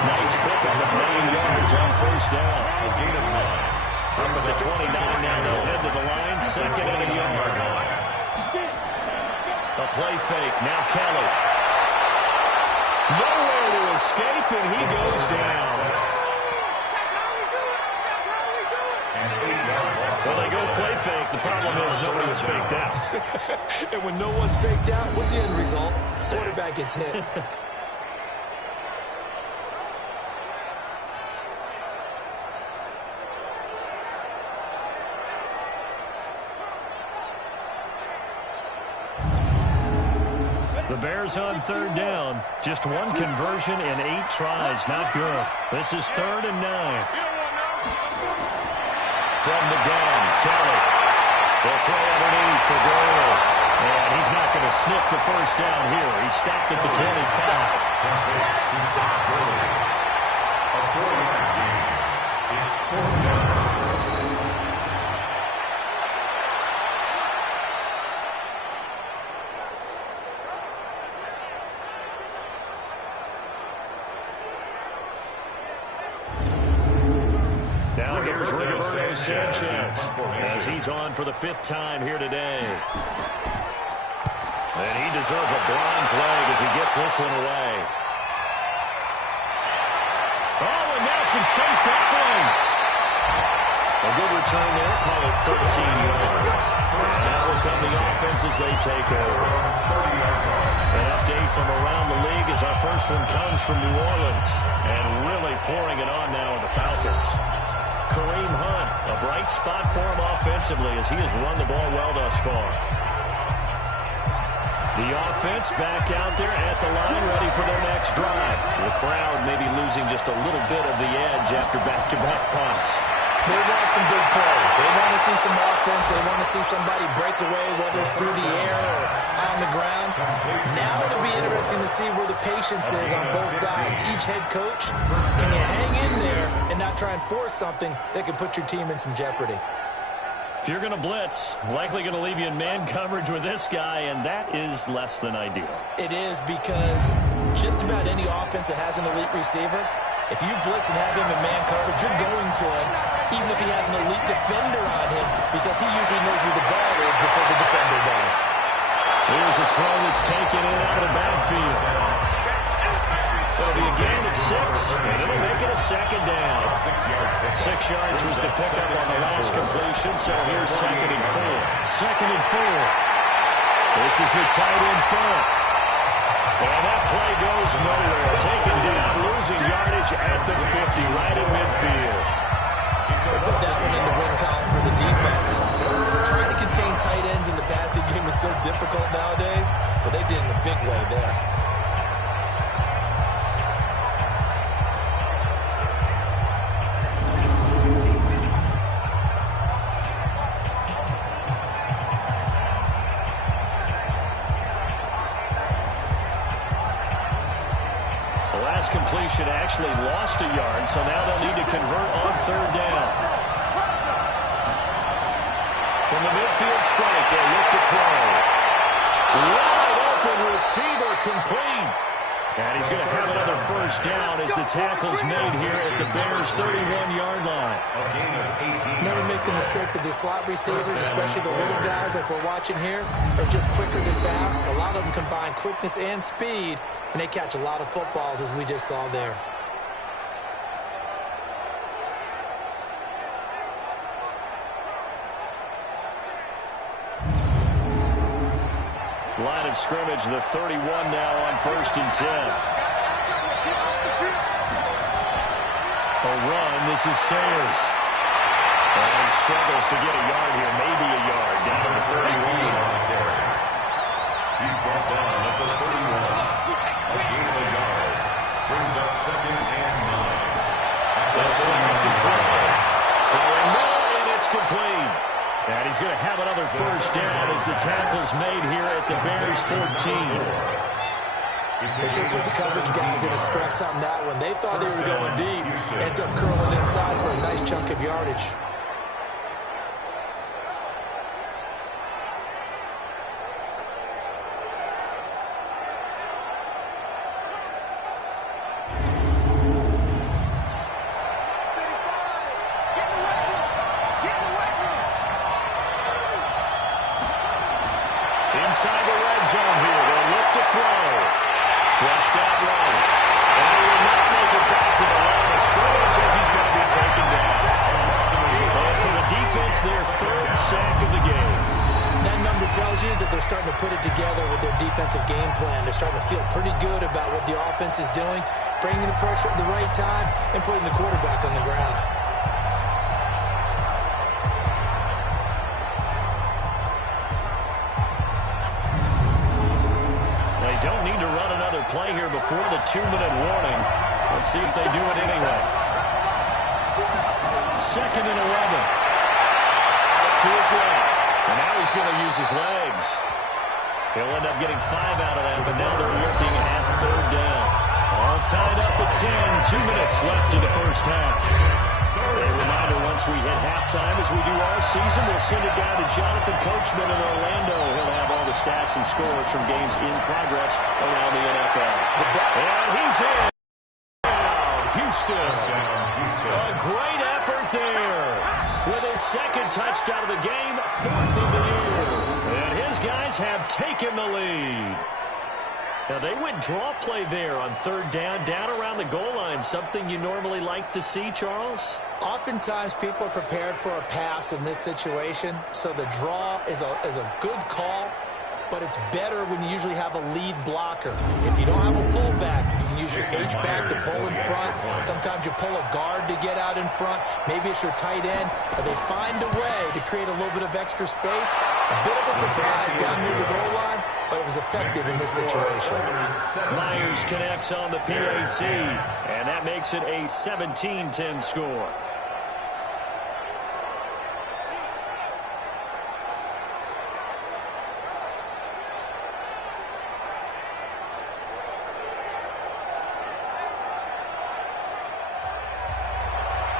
Nice pickup of 9 yards on first down. A gain of 9. Number the 29 now, they'll head to the line, 2nd and a yard. A play fake, now Kelly. Nowhere to escape, and he goes down. Well, they go play fake. The problem is nobody was faked out. And when no one's faked out, what's the end result? Quarterback gets hit. The Bears on third down. Just one conversion and 8 tries. Not good. This is 3rd and 9. From the gun, Kelly. They'll throw underneath for Gurley. And he's not going to sniff the first down here. He stopped at the 25. Now here's Rigoberto Sanchez as he's on for the 5th time here today. And he deserves a bronze leg as he gets this one away. Oh, and now some space tackling. A good return there, call it 13 yards. Now will come the offense as they take over. An update from around the league as our first one comes from New Orleans. And really pouring it on now with the Falcons. Kareem Hunt, a bright spot for him offensively as he has run the ball well thus far. The offense back out there at the line, ready for their next drive. The crowd maybe losing just a little bit of the edge after back-to-back punts. They want some big plays. They want to see some offense. They want to see somebody break away, whether it's through the air or on the ground. Now it'll be interesting to see where the patience is on both sides. Each head coach, can you hang in there and not try and force something that could put your team in some jeopardy? If you're going to blitz, likely going to leave you in man coverage with this guy, and that is less than ideal. It is, because just about any offense that has an elite receiver, if you blitz and have him in man coverage, you're going to him, even if he has an elite defender on him, because he usually knows where the ball is before the defender does. Here's a throw that's taken in out of the backfield. It'll be a gain of 6, and it'll make it a 2nd down. 6 yards was the pickup on the last completion, so here's 2nd and 4. 2nd and 4. This is the tight end front. And that play goes nowhere. Taken down, losing yardage at the 50, right in midfield. Put that one in the win column for the defense. Trying to contain tight ends in the passing game is so difficult nowadays, but they did in a big way there. actually lost a yard, so now they'll need to convert on third down. From the midfield strike, they look to throw. Wide open receiver complete. And he's going to have another first down as the tackle's made here at the Bears' 31-yard line. Never make the mistake that the slot receivers, especially the little guys like we're watching here, are just quicker than fast. A lot of them combine quickness and speed, and they catch a lot of footballs, as we just saw there. Line of scrimmage, the 31 now on 1st and 10. A run, this is Sayers. And struggles to get a yard here, maybe a yard, down to the 31. He's brought down at the 31. A gain of a yard. Brings up 2nd and 9. The second to throw. Throwing more, and it's complete. And he's going to have another first down as the tackle's made here at the Bears' 14. They should put the coverage guys in a stress on that one. They thought they were going deep. Ends up curling inside for a nice chunk of yardage. Inside the red zone here, they'll look to throw. Flushed out right. And he will not make it back to the line of scrimmage as he's going to be taken down. And for the defense, their 3rd sack of the game. That number tells you that they're starting to put it together with their defensive game plan. They're starting to feel pretty good about what the offense is doing, bringing the pressure at the right time, and putting the quarterback on the ground. Don't need to run another play here before the 2-minute warning. Let's see if they do it anyway. 2nd and 11. To his left. And now he's going to use his legs. He'll end up getting 5 out of that, but now they're looking at 3rd down. All tied up at 10. 2 minutes left in the first half. A reminder, once we hit halftime, as we do all season, we'll send it down to Jonathan Coachman in Orlando. He'll have all the stats and scores from games in progress around the NFL. And he's in. Houston. A great effort there. With his 2nd touchdown of the game, 4th of the year. And his guys have taken the lead. Now, they went draw play there on 3rd down around the goal line, something you normally like to see, Charles? Oftentimes, people are prepared for a pass in this situation, so the draw is a good call, but it's better when you usually have a lead blocker. If you don't have a fullback, you can use your H-back to pull in front. Sometimes you pull a guard to get out in front. Maybe it's your tight end, but they find a way to create a little bit of extra space. A bit of a surprise down near the goal line, but it was effective in this situation. Myers connects on the PAT, and that makes it a 17-10 score.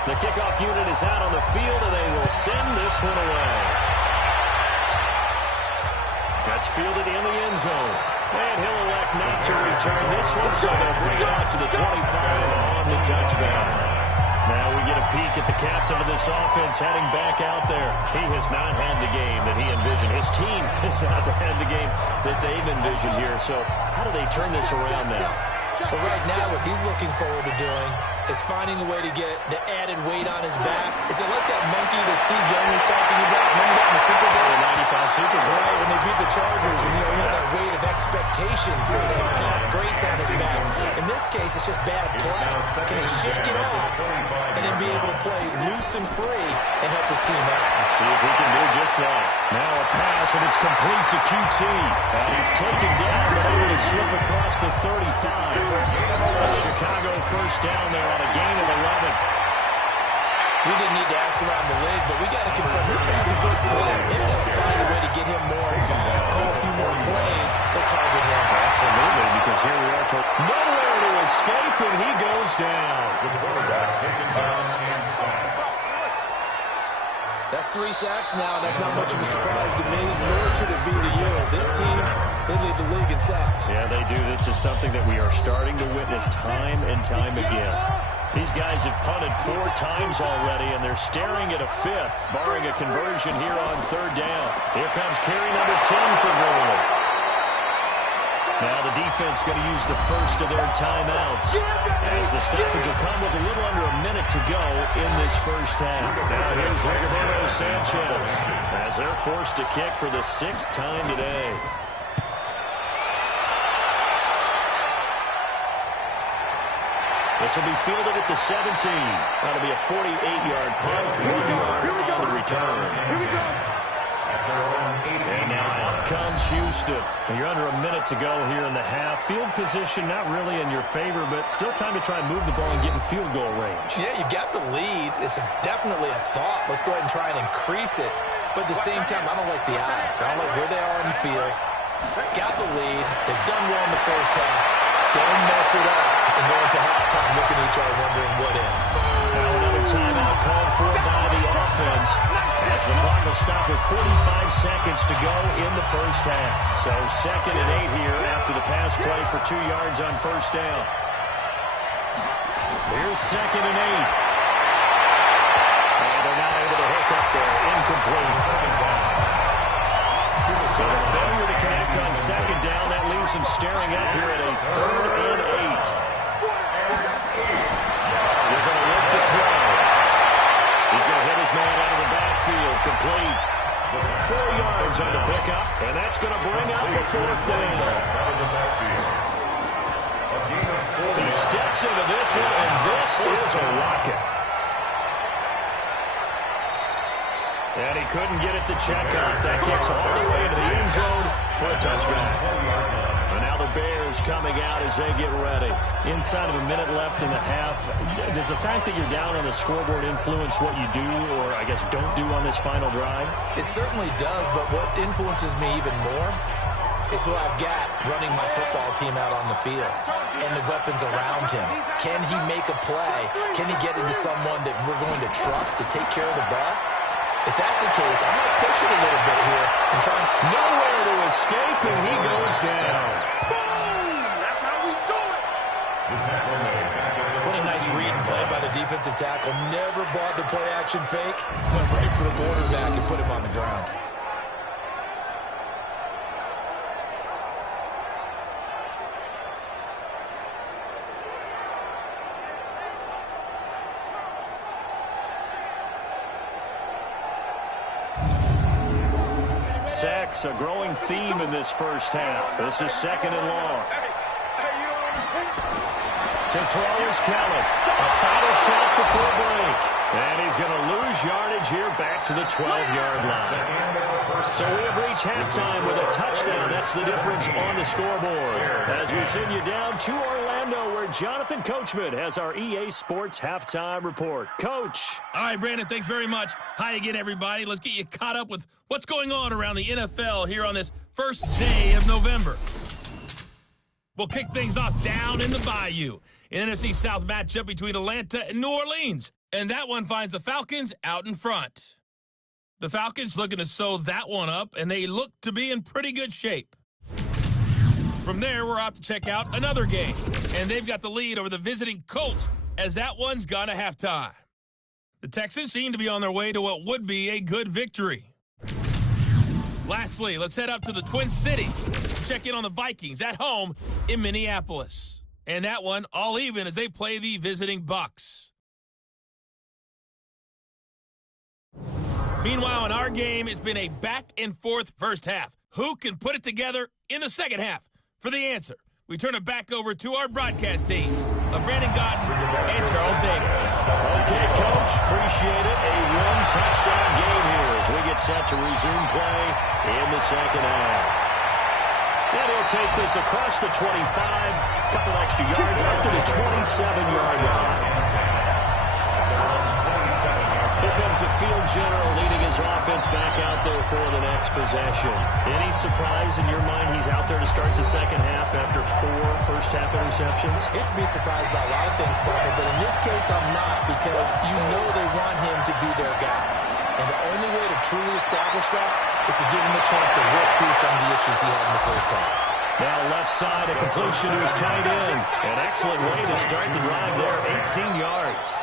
The kickoff unit is out on the field, and they will send this one away. That's fielded in the end zone. And he'll elect not to return this one, so they'll bring it out to the 25 on the touchdown. Now we get a peek at the captain of this offense heading back out there. He has not had the game that he envisioned. His team has not had the game that they've envisioned here. So how do they turn this around now? But right now, what he's looking forward to doing is finding a way to get the added weight on his back. Is it like that monkey that Steve Young was talking about? Remember that in the Super Bowl? The 95 Super Bowl. Right, when they beat the Chargers, and he had that weight of expectations and past greats on his back. In this case, it's just bad play. Can he shake it off and then be able to play loose and free and help his team out? Let's see if he can do just that. Now a pass, and it's complete to QT. And he's taken down, but able to slip across the 35. A Chicago first down there on a gain of 11. We didn't need to ask around the league, but we got to confirm this guy's a good player. They've got to find a way to get him more involved, call a few more plays that target him. Absolutely, because as here we are. Nowhere to escape, and he goes down. The quarterback taken down in sack. That's 3 sacks now, and that's not much of a surprise to me, nor should it be to you. This team, they lead the league in sacks. Yeah, they do. This is something that we are starting to witness time and time again. These guys have punted 4 times already, and they're staring at a 5th, barring a conversion here on 3rd down. Here comes carry number 10 for Gurley. Now the defense going to use the first of their timeouts, as the stoppage will come with a little under a minute to go in this first half. Now here's Rigoberto Sanchez, as they're forced to kick for the 6th time today. This will be fielded at the 17. That'll be a 48-yard punt, 1 yard on the return. Here we go. And now out comes Houston. And you're under a minute to go here in the half. Field position not really in your favor, but still time to try and move the ball and get in field goal range. Yeah, you've got the lead. It's definitely a thought. Let's go ahead and try and increase it. But at the same time, I don't like the odds. I don't like where they are in the field. Got the lead. They've done well in the first half. Don't mess it up and go into halftime looking at each other wondering what if. Now another timeout called for by the offense, as the clock will stop with 45 seconds to go in the first half. So 2nd and 8 here after the pass play for 2 yards on first down. Here's 2nd and 8. And they're not able to hook up there. Incomplete. So the failure to connect on 2nd down, that leaves them staring up here at a 3rd and 8. They're going to look to throw. He's going to hit his man out of the backfield. Complete. 4 yards on the pickup, and that's going to bring up the 4th down. He steps into this one, and this is a rocket. And he couldn't get it to check off. That kicks all the way into the end zone for a touchback. And now the Bears coming out as they get ready. Inside of a minute left in the half, does the fact that you're down on the scoreboard influence what you do, or I guess don't do on this final drive? It certainly does, but what influences me even more is who I've got running my football team out on the field and the weapons around him. Can he make a play? Can he get into someone that we're going to trust to take care of the ball? If that's the case, I'm going to push it a little bit here and try. Nowhere to escape, and he goes down. Boom! That's how we do it. What a nice read and play by the defensive tackle. Never bought the play action fake. Went right for the quarterback and put him on the ground. Sacks, a growing theme in this first half. This is 2nd and long. To throw is Kelly. A final shot before break. And he's going to lose yardage here back to the 12-yard line. So we have reached halftime with a touchdown. That's the difference on the scoreboard. As we send you down to Orlando, where Jonathan Coachman has our EA Sports halftime report. Coach. All right, Brandon, thanks very much. Hi again, everybody. Let's get you caught up with what's going on around the NFL here on this first day of November. We'll kick things off down in the Bayou. An NFC South matchup between Atlanta and New Orleans. And that one finds the Falcons out in front. The Falcons looking to sew that one up, and they look to be in pretty good shape. From there, we're off to check out another game. And they've got the lead over the visiting Colts, as that one's gone to halftime. The Texans seem to be on their way to what would be a good victory. Lastly, let's head up to the Twin Cities to check in on the Vikings at home in Minneapolis. And that one all even as they play the visiting Bucks. Meanwhile, in our game, it's been a back-and-forth first half. Who can put it together in the second half? For the answer, we turn it back over to our broadcast team of Brandon Godden and Charles Davis. Okay, Coach, appreciate it. A one-touchdown game here as we get set to resume play in the second half. And he'll take this across the 25, a couple extra yards up to the 27-yard line. Here comes is a field general leading his offense back out there for the next possession. Any surprise in your mind he's out there to start the second half after 4 first-half interceptions? It's to be surprised by a lot of things, partner, but in this case I'm not, because you know they want him to be their guy. And the only way to truly establish that is to give him a chance to work through some of the issues he had in the first half. Now left side, a completion to his tight end. An excellent way to start the drive there, 18 yards.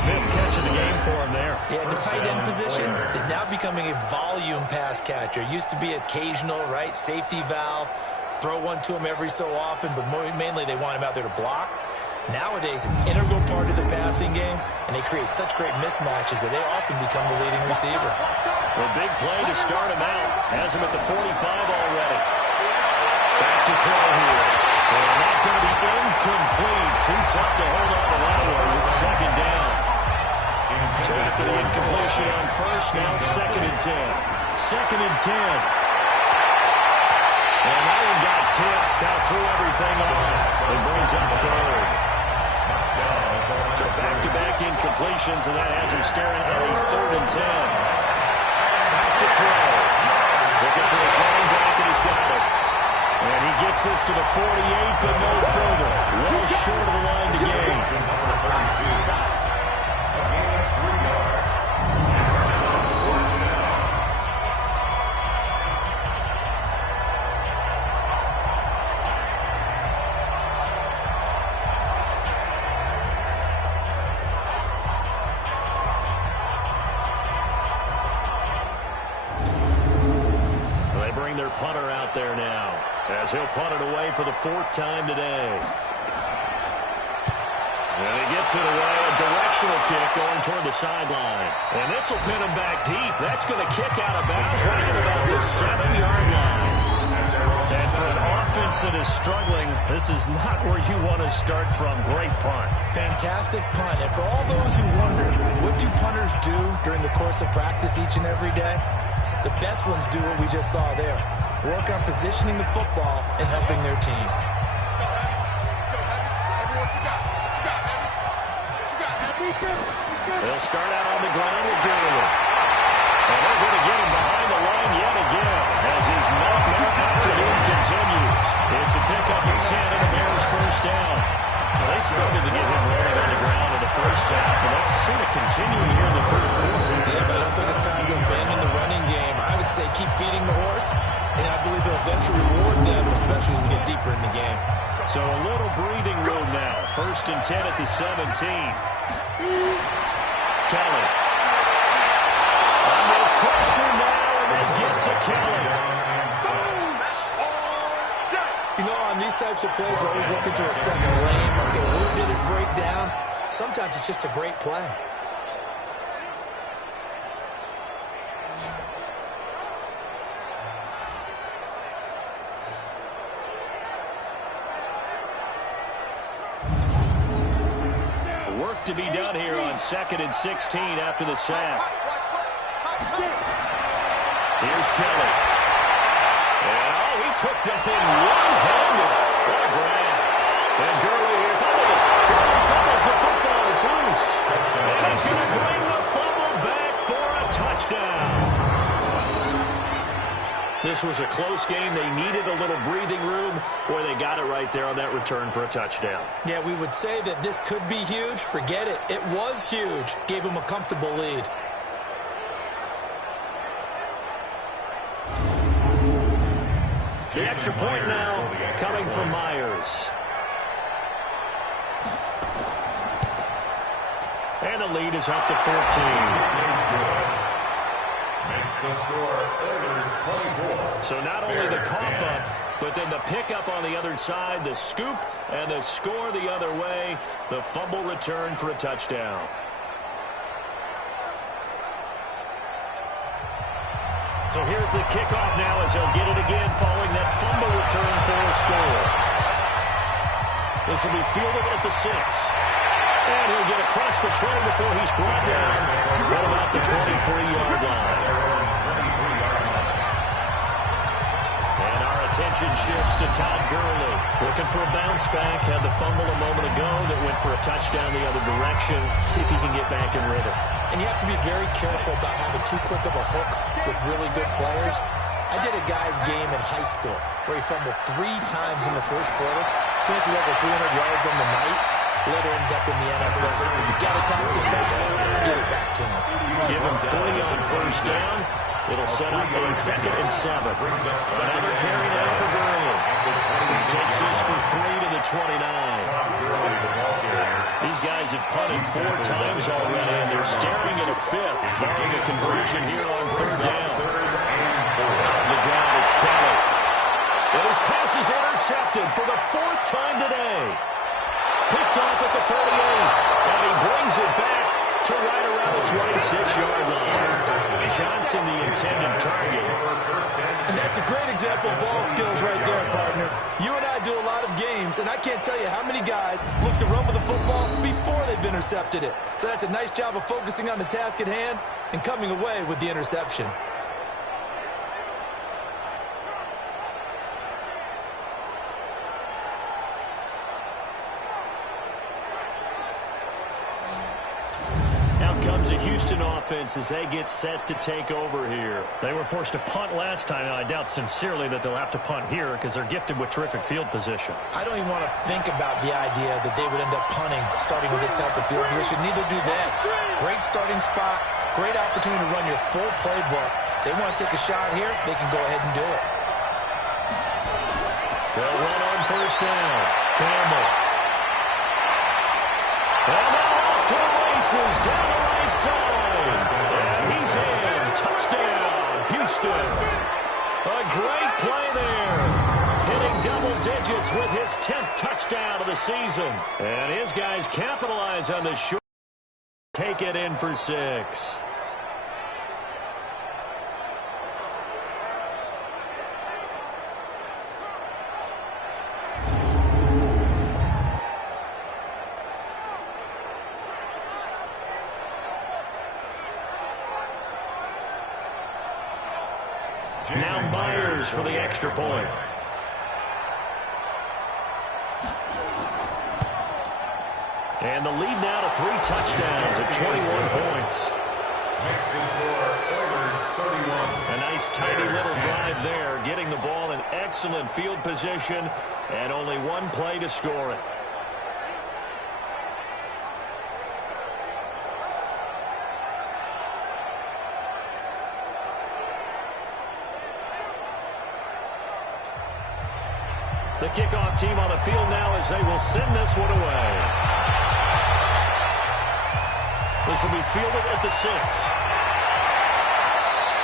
5th catch of the game for him there. Yeah, the tight end position is now becoming a volume pass catcher. Used to be occasional, right, safety valve, throw one to him every so often, but mainly they want him out there to block. Nowadays, an integral part of the passing game, and they create such great mismatches that they often become the leading receiver. A big play to start him out. Has him at the 45 already. Back to throw here. And that's going to be incomplete. Too tough to hold on to that one with 2nd down. So after the incompletion on first, now 2nd and 10. 2nd and 10. And that one got tipped. Got to throw everything off. It brings up 3rd. So back-to-back incompletions, and that has him staring at a 3rd and 10. Back to throw. Looking for his running back, and he's got it. And he gets this to the 48, but no further. Well short of the line to gain. They bring their punter out there now, as he'll punt it away for the 4th time today. And he gets it away, a directional kick going toward the sideline. And this will pin him back deep. That's going to kick out of bounds right at about the 7-yard line. And for an offense that is struggling, this is not where you want to start from. Great punt. Fantastic punt. And for all those who wonder, what do punters do during the course of practice each and every day? The best ones do what we just saw there. Work on positioning the football and helping their team. They'll start out on the ground with Gurley. And they're going to get him behind the line yet again as his nightmare afternoon continues. It's a pickup of 10 and the Bears' first down. Well, they struggled to get him rolling on the ground in the first half, and that's sort of continuing here in the 3rd quarter. Yeah, but I don't think it's time to abandon the running game. I would say keep feeding the horse, and I believe they'll eventually reward them, especially as we get deeper in the game. So a little breathing room now. 1st and 10 at the 17. Kelly. Under pressure now, and they get to Kelly. You know, on these types of plays, we're always looking to assess blame. Okay, where did it break down? Sometimes it's just a great play. Work to be done here on 2nd and 16 after the sack. Here's Kelly. And he took that thing one-handed. What a grab. And Gurley here. Gurley fumbles the football. It's loose. And he's going to bring the fumble back for a touchdown. This was a close game. They needed a little breathing room, where they got it right there on that return for a touchdown. Yeah, we would say that this could be huge. Forget it. It was huge. Gave him a comfortable lead. The extra point now coming from Myers. And the lead is up to 14. Makes the score Oilers 24. So not only the cough up, but then the pickup on the other side, the scoop, and the score the other way. The fumble return for a touchdown. So here's the kickoff now as they'll get it again following that fumble return for a score. This will be fielded at the 6. And he'll get across the 20 before he's brought down. What about the 23-yard line? And our attention shifts to Todd Gurley. Looking for a bounce back. Had the fumble a moment ago that went for a touchdown the other direction. See if he can get back in rhythm. and you have to be very careful about having too quick of a hook with really good players. I did a guy's game in high school where he fumbled 3 times in the first quarter, finished with over 300 yards on the night, later ended up in the NFL. If you got to tackle it back, get it back to him. Give him 3 on first down. It'll set up a 2nd and 7. Another carry now for Gurley. He takes this for 3 to the 29. These guys have punted 4 times already, and they're staring at a 5th, barring a conversion here on 3rd down. On the ground, it's Kelly. And his pass is intercepted for the 4th time today. Picked off at the 38, and he brings it back to right around the 26-yard line. Johnson, the intended target. And that's a great example of ball skills right there, partner. You and I do a lot of games, and I can't tell you how many guys look to run with the football before they've intercepted it. So that's a nice job of focusing on the task at hand and coming away with the interception. Comes a Houston offense as they get set to take over here. They were forced to punt last time, and I doubt sincerely that they'll have to punt here because they're gifted with terrific field position. I don't even want to think about the idea that they would end up punting starting with this type of field position. Neither do they. Great starting spot, great opportunity to run your full playbook. They want to take a shot here, they can go ahead and do it. They'll run on first down. Campbell. And now off to the races down the right side. And he's in. Touchdown, Houston. A great play there. Hitting double digits with his 10th touchdown of the season. And his guys capitalize on the short. Take it in for 6. Now Myers for the extra point. And the lead now to 3 touchdowns at 21 points. A nice tidy little drive there, getting the ball in excellent field position, and only 1 play to score it. The kickoff team on the field now as they will send this one away. This will be fielded at the 6.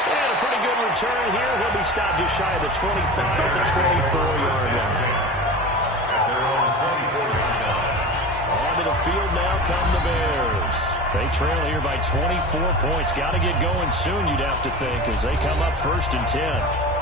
And a pretty good return here. He'll be stopped just shy of the 25 at the 24-yard line. Onto the field now come the Bears. They trail here by 24 points. Got to get going soon, you'd have to think, as they come up 1st and 10.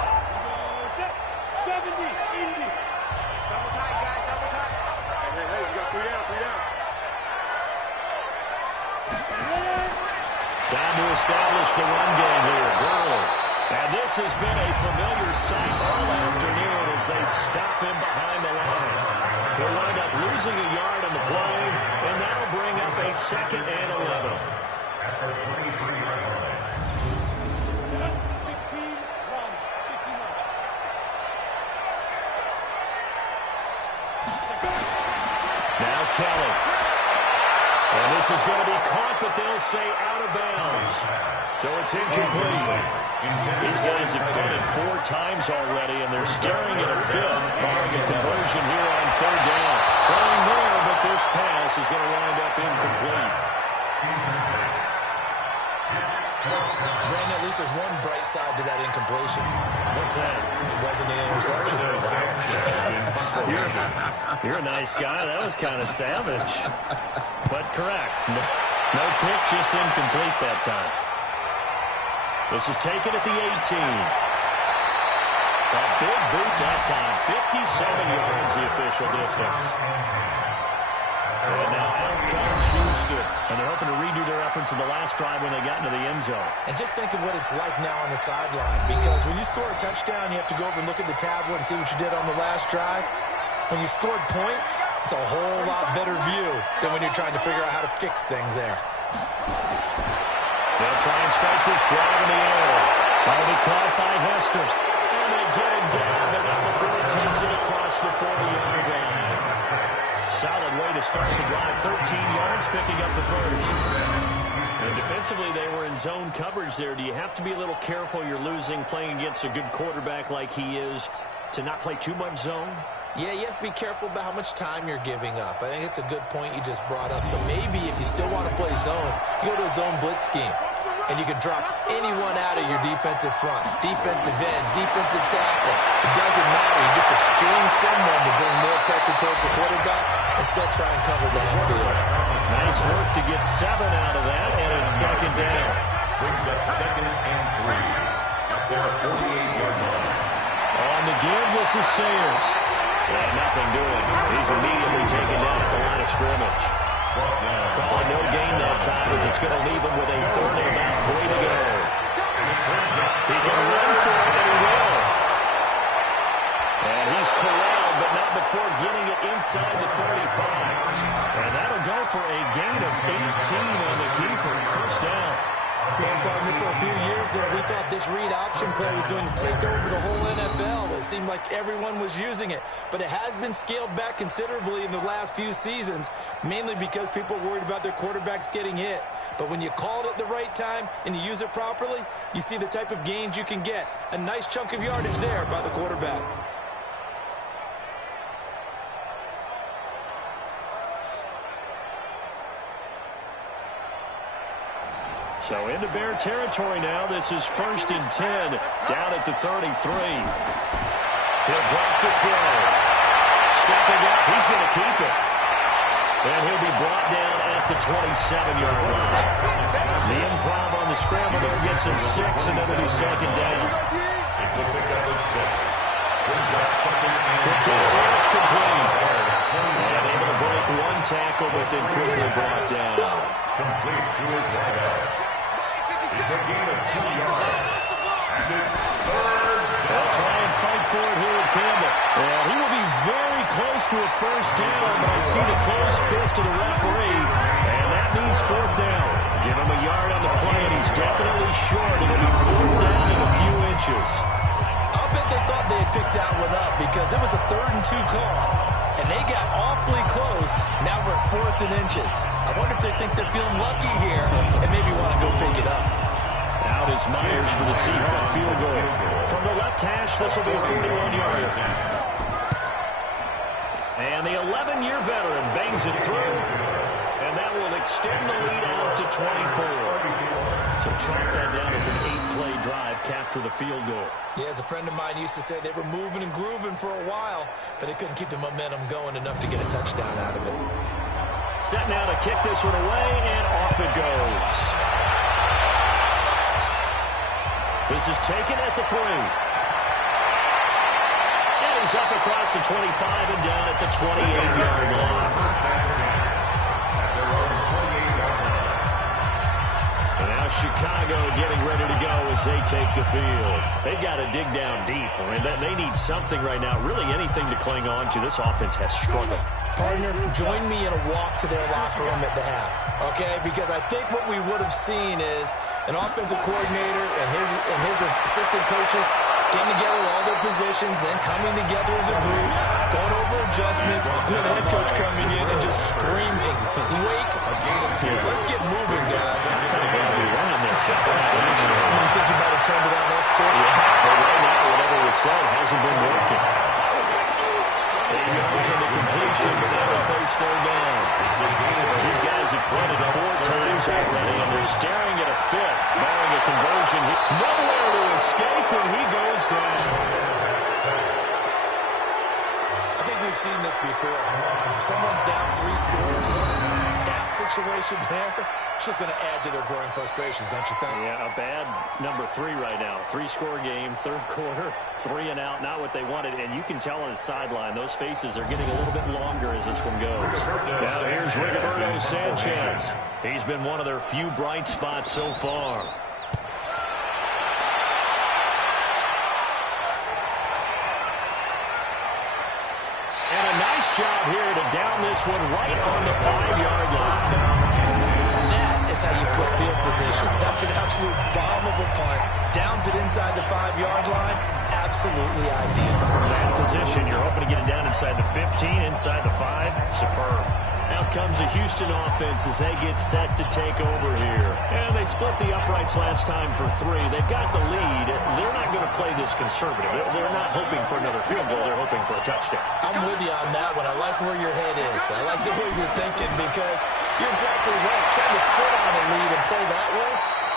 Establish the run game here. Gurley. And this has been a familiar sight all afternoon as they stop him behind the line. He'll wind up losing a yard on the play, and that'll bring up a 2nd and 11. Now Kelly. And this is going to be caught, but they'll say out of bounds. So it's incomplete. These guys have punted 4 times already, and they're staring at a 5th, barring a conversion here on 3rd down. Throwing there, but this pass is going to wind up incomplete. Brandon, at least there's one bright side to that incompletion. What's that? It wasn't an interception. You're a nice guy. That was kind of savage. But correct. No pick, just incomplete that time. This is taken at the 18. A big boot that time. 57 yards the official distance. And now out comes Houston. And they're hoping to redo their efforts in the last drive when they got into the end zone. And just think of what it's like now on the sideline. Because when you score a touchdown, you have to go over and look at the tablet and see what you did on the last drive. When you scored points, it's a whole lot better view than when you're trying to figure out how to fix things there. They'll try and start this drive in the air. That'll be caught by Hester. And they get him down, but not before he takes it across the 40-yard line. Solid way to start the drive. 13 yards, picking up the first. And defensively, they were in zone coverage there. Do you have to be a little careful? You're losing, playing against a good quarterback like he is, to not play too much zone? Yeah, you have to be careful about how much time you're giving up. I think it's a good point you just brought up. So maybe if you still want to play zone, you go to a zone blitz scheme. And you can drop anyone out of your defensive front. Defensive end, defensive tackle. It doesn't matter. You just exchange someone to bring more pressure towards the quarterback and still try and cover downfield. Nice work to get 7 out of that, and it's second down. Brings up 2nd and 3 at their 48-yard line. On the give, this is Sayers. And nothing doing. He's immediately taken down at the line of scrimmage. Calling no gain that time as it's going to leave him with a 3rd and about 3 to go. He can run for it, and he will. And he's corralled, but not before getting it inside the 35. And that'll go for a gain of 18 on the keeper. First down. Well, partner, for a few years there, we thought this read option play was going to take over the whole NFL. It seemed like everyone was using it. But it has been scaled back considerably in the last few seasons, mainly because people are worried about their quarterbacks getting hit. But when you call it at the right time and you use it properly, you see the type of gains you can get. A nice chunk of yardage there by the quarterback. So into Bear territory now. This is 1st and 10 down at the 33. He'll drop to throw. Stepping up, he's going to keep it. And he'll be brought down at the 27-yard line. The improv on the scramble there gets him 6, and it'll be second down. It's a pickup of 6. Brings up 2nd and 4. It's complete. And able to break 1 tackle, but then quickly brought down. Complete to his wideout. It's a gain of 2 yards. And it's 3rd. They'll try and fight for it here with Campbell. And he will be very close to a first down, but I see the closed fist of the referee, and that means 4th down. Give him a yard on the play, and he's definitely short. It'll be 4th down in a few inches. I'll bet they thought they had picked that one up because it was a 3rd and 2 call. And they got awfully close. Now we're at 4th and inches. I wonder if they think they're feeling lucky here and maybe want to go pick it up. Out is Myers for the Seahawk field goal. From the left hash, this will be a 41-yarder. And the 11-year veteran bangs it through. And that will extend the lead out to 24. So track that down as an 8-play drive, capture the field goal. Yeah, as a friend of mine used to say, they were moving and grooving for a while, but they couldn't keep the momentum going enough to get a touchdown out of it. Set now to kick this one away, and off it goes. This is taken at the 3. And he's up across the 25 and down at the 28-yard line. And now Chicago getting ready to go as they take the field. They've got to dig down deep. I mean, they need something right now, really anything to cling on to. This offense has struggled. Partner, join me in a walk to their locker room at the half, okay? Because I think what we would have seen is an offensive coordinator and his assistant coaches getting together with all their positions, then coming together as a group, going over adjustments, and then the head coach coming in and just screaming, "Wake up! Let's get moving, guys." You think you might have turned it on us too? Yeah, but right now, whatever was said hasn't been working. 8 yards on the completion, but now they face their down. These guys have punted 4 times already, and they're staring at a 5th, barring a conversion. Nowhere to escape when he goes down. I think we've seen this before. If someone's down 3 scores, that situation there, it's just going to add to their growing frustrations, don't you think? Yeah, a bad number 3 right now. 3-score game, 3rd quarter, 3 and out, not what they wanted. And you can tell on the sideline, those faces are getting a little bit longer as this one goes. Now here's Rigoberto Sanchez. He's been one of their few bright spots so far. And a nice job here to down this one right on the 5-yard line. That is how you flip field position. That's an absolute bomb of a punt. Downs it inside the 5-yard line. Absolutely ideal. From that position, you're hoping to get it down inside the 15, inside the 5. Superb. Out comes the Houston offense as they get set to take over here. And they split the uprights last time for 3. They've got the lead. They're not going to play this conservative. They're not hoping for another field goal. They're hoping for a touchdown. I'm with you on that one. I like where your head is. I like the way you're thinking because you're exactly right. Trying to sit on a lead and play that way,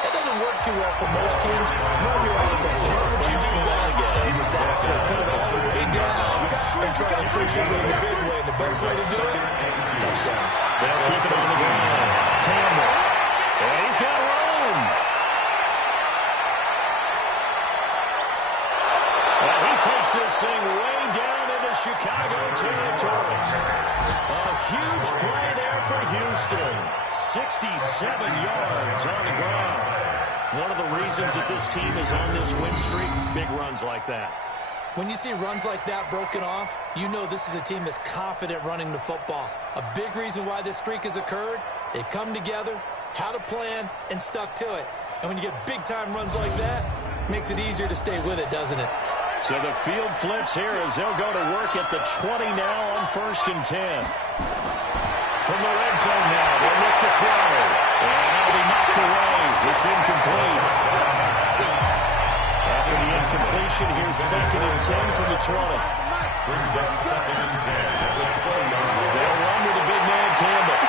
that doesn't work too well for most teams. Run your offense. Run what you do best. Exactly. Put it all the way down and try to push it in the big way. And the best way to do it, touchdowns. They'll keep it on the ground. Campbell. And he's got room. And he takes this thing way down into Chicago territory. A huge play there for Houston. 67 yards on the ground. One of the reasons that this team is on this win streak, big runs like that. When you see runs like that broken off, you know this is a team that's confident running the football. A big reason why this streak has occurred, they've come together, had a plan, and stuck to it. And when you get big-time runs like that, it makes it easier to stay with it, doesn't it? So the field flips here as they'll go to work at the 20 now on 1st and 10. From the red zone now, they'll look to throw. And that'll be knocked away. It's incomplete. After the incompletion, here's 2nd and 10 from the 20. Brings up 2nd and 10. They'll run with the big man, Campbell.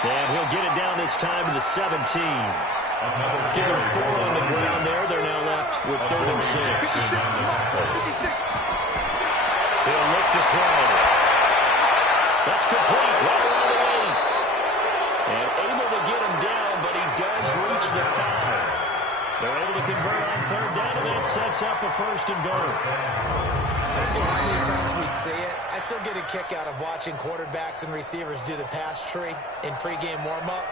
And he'll get it down this time to the 17. Give him 4 on the ground there. They're now left with 3rd and 6. He'll look to throw. That's complete. Right around the 8. And able to get him down, but he does reach the 5. They're able to convert on 3rd down, and that sets up a 1st and goal. I don't care how many times we see it, I still get a kick out of watching quarterbacks and receivers do the pass tree in pregame warm-up.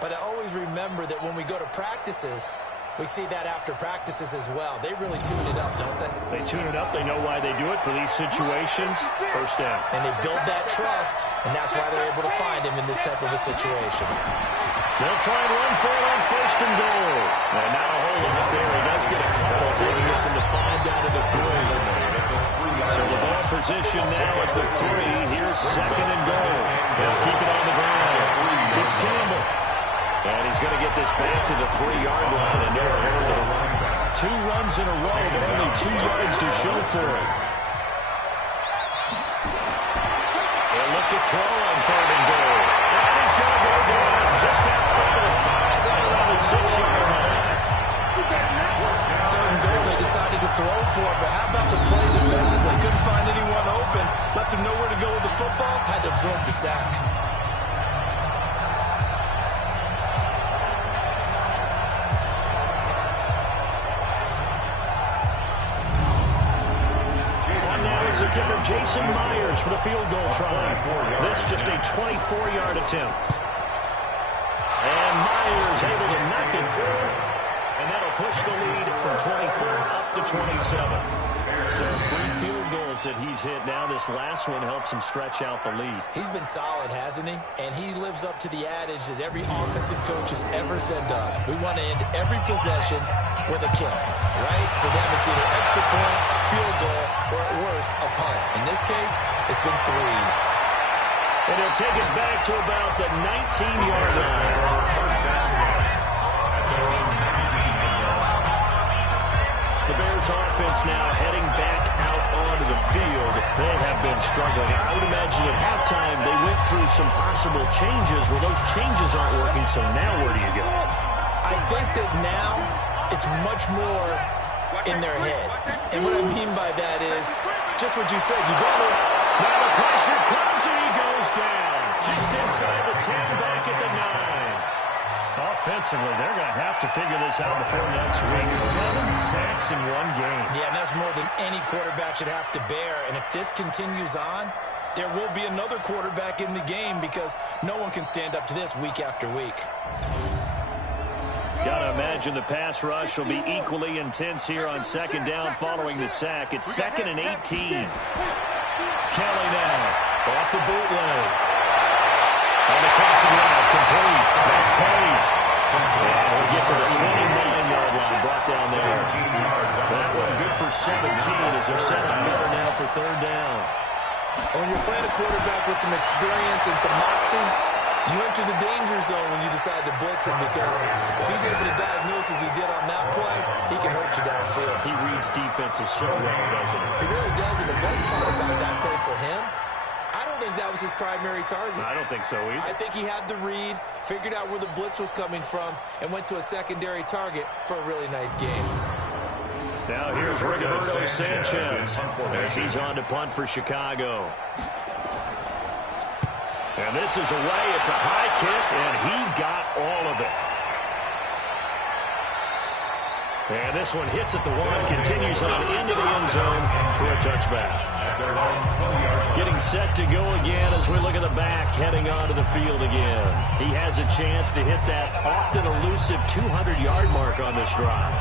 But I always remember that when we go to practices, we see that after practices as well. They really tune it up, don't they? They tune it up. They know why they do it for these situations. 1st down. And they build that trust, and that's why they're able to find him in this type of a situation. They'll try and run for it on 1st and goal. And now a hold on it there. He does get a couple, taking it from the 5 down to the 3. So the ball position now at the 3. Here's 2nd and goal. They'll keep it on the ground. It's Campbell. And he's going to get this back to the 3-yard line and no further. 2 runs in a row, but only 2 yards to show for it. They'll look to throw on 3rd and goal. And he's going to go down just outside of the 5, right around the 6-yard line. 3rd and goal, they decided to throw for it, but how about the play defensively? Couldn't find anyone open. Left him nowhere to go with the football. Had to absorb the sack. Kicker Jason Myers for the field goal try. This just a 24-yard attempt. And Myers able to knock it through. And that'll push the lead from 24 up to 27. So 3 field goals that he's hit now. This last one helps him stretch out the lead. He's been solid, hasn't he? And he lives up to the adage that every offensive coach has ever said to us. We want to end every possession with a kick, right? For them, it's either extra point, field goal, or at worst, a punt. In this case, it's been 3s. And he'll take it back to about the 19-yard line. The Bears offense now heading back out onto the field. They have been struggling. I would imagine at halftime they went through some possible changes. Well, those changes aren't working, so now where do you go? I think that now it's much more in their head. And what I mean by that is just what you said. You got to... Now the pressure comes and he goes down. Just inside the 10, back at the 9. Offensively, they're going to have to figure this out before next week. 7 sacks in 1 game. Yeah, and that's more than any quarterback should have to bear. And if this continues on, there will be another quarterback in the game because no one can stand up to this week after week. Got to imagine the pass rush will be equally intense here on 2nd down following the sack. It's 2nd and 18. Kelly now off the bootleg. On the crossing route, complete. That's Page. When you're playing a quarterback with some experience and some moxie, you enter the danger zone when you decide to blitz him, because if he's able to diagnose as he did on that play, he can hurt you downfield. He reads defenses so well, doesn't he? He really does, and the best part about that play for him, I don't think that was his primary target. I don't think so either. I think he had the read, figured out where the blitz was coming from, and went to a secondary target for a really nice game. Now here's Rigoberto Sanchez as he's on to punt for Chicago. And this is away. It's a high kick, and he got all of it. And this one hits at the one, continues on into the end zone for a touchback. Getting set to go again as we look at the back, heading onto the field again. He has a chance to hit that often elusive 200-yard mark on this drive.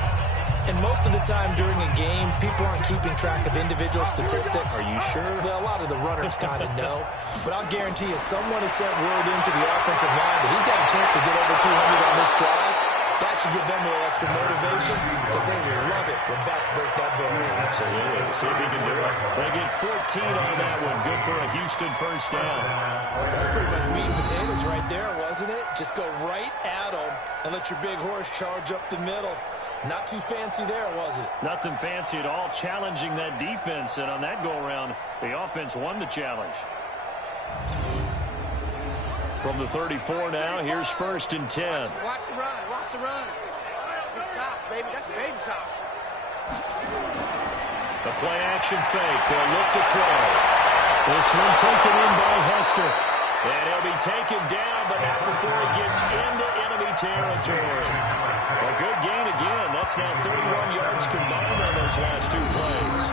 And most of the time during a game, people aren't keeping track of individual statistics. Are you sure? Well, a lot of the runners kind of know. But I'll guarantee you, someone has sent word into the offensive line that he's got a chance to get over 200 on this drive. That should give them a little extra motivation, because they will love it when backs break that barrier. Absolutely. See if he can do it. They get 14 on that one. Good for a Houston first down. That's pretty much meat and potatoes right there, wasn't it? Just go right at them and let your big horse charge up the middle. Not too fancy there, was it? Nothing fancy at all, challenging that defense. And on that go-around, the offense won the challenge. From the 34 now, here's 1st and 10. Watch the run. Watch the run. It's soft, baby. That's baby soft. The play-action fake. They'll look to throw. This one taken in by Hester. And he'll be taken down, but not before he gets into enemy territory. A good gain again. That's now 31 yards combined on those last 2 plays.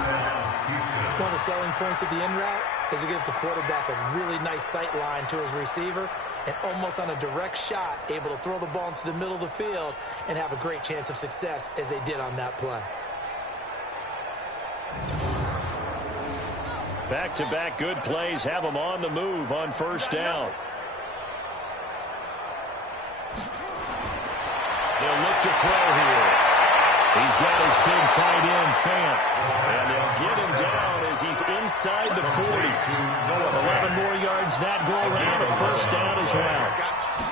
One of the selling points of the in route is it gives the quarterback a really nice sight line to his receiver, and almost on a direct shot, able to throw the ball into the middle of the field and have a great chance of success, as they did on that play. Back-to-back good plays have them on the move on 1st down. They'll look to throw here. He's got his big tight end, Fant. And they'll get him down as he's inside the 40. 11 more yards that go around. A 1st down as well.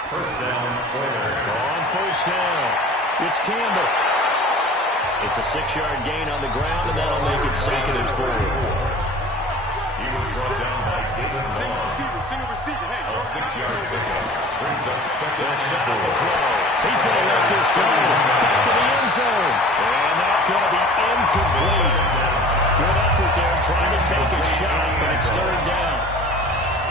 First down. On 1st down, it's Campbell. It's a 6-yard gain on the ground, and that'll make it 2nd and 4. He was brought down by David Single Long. receiver. Hey, A 6-yard pickup brings up 2nd They'll and set up 4. a throw. He's going to let this go. Back to the end zone. And that's going to be incomplete. Good effort there trying to take a shot, but it's 3rd down.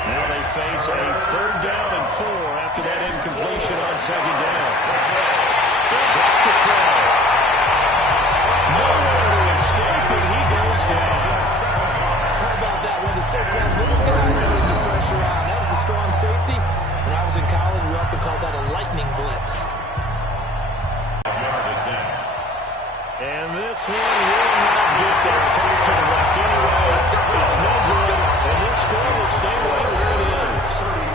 Now they face a 3rd down and 4 after that incompletion on 2nd down. They'll back to throw. Nowhere to escape, and he goes down. How about that? One of the so-called little guys putting the pressure on. That was a strong safety. When I was in college, we often called that a lightning blitz. And this one will not get there. Take it to the left anyway. It's no good. And this score will stay right where it is.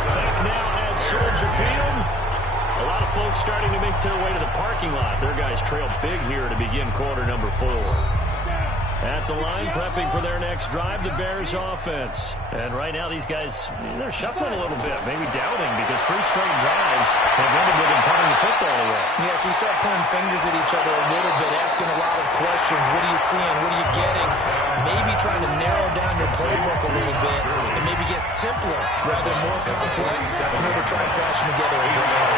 Back now at Soldier Field. A lot of folks starting to make their way to the parking lot. Their guys trail big here to begin quarter number 4. At the line, prepping for their next drive, the Bears offense. And right now, these guys, they're shuffling a little bit, maybe doubting, because 3 straight drives have ended with them punting the football away. Yeah, so you start pointing fingers at each other a little bit, asking a lot of questions. What are you seeing? What are you getting? Maybe trying to narrow down your playbook a little bit and maybe get simpler rather than more complex in order to try and fashion together a drive.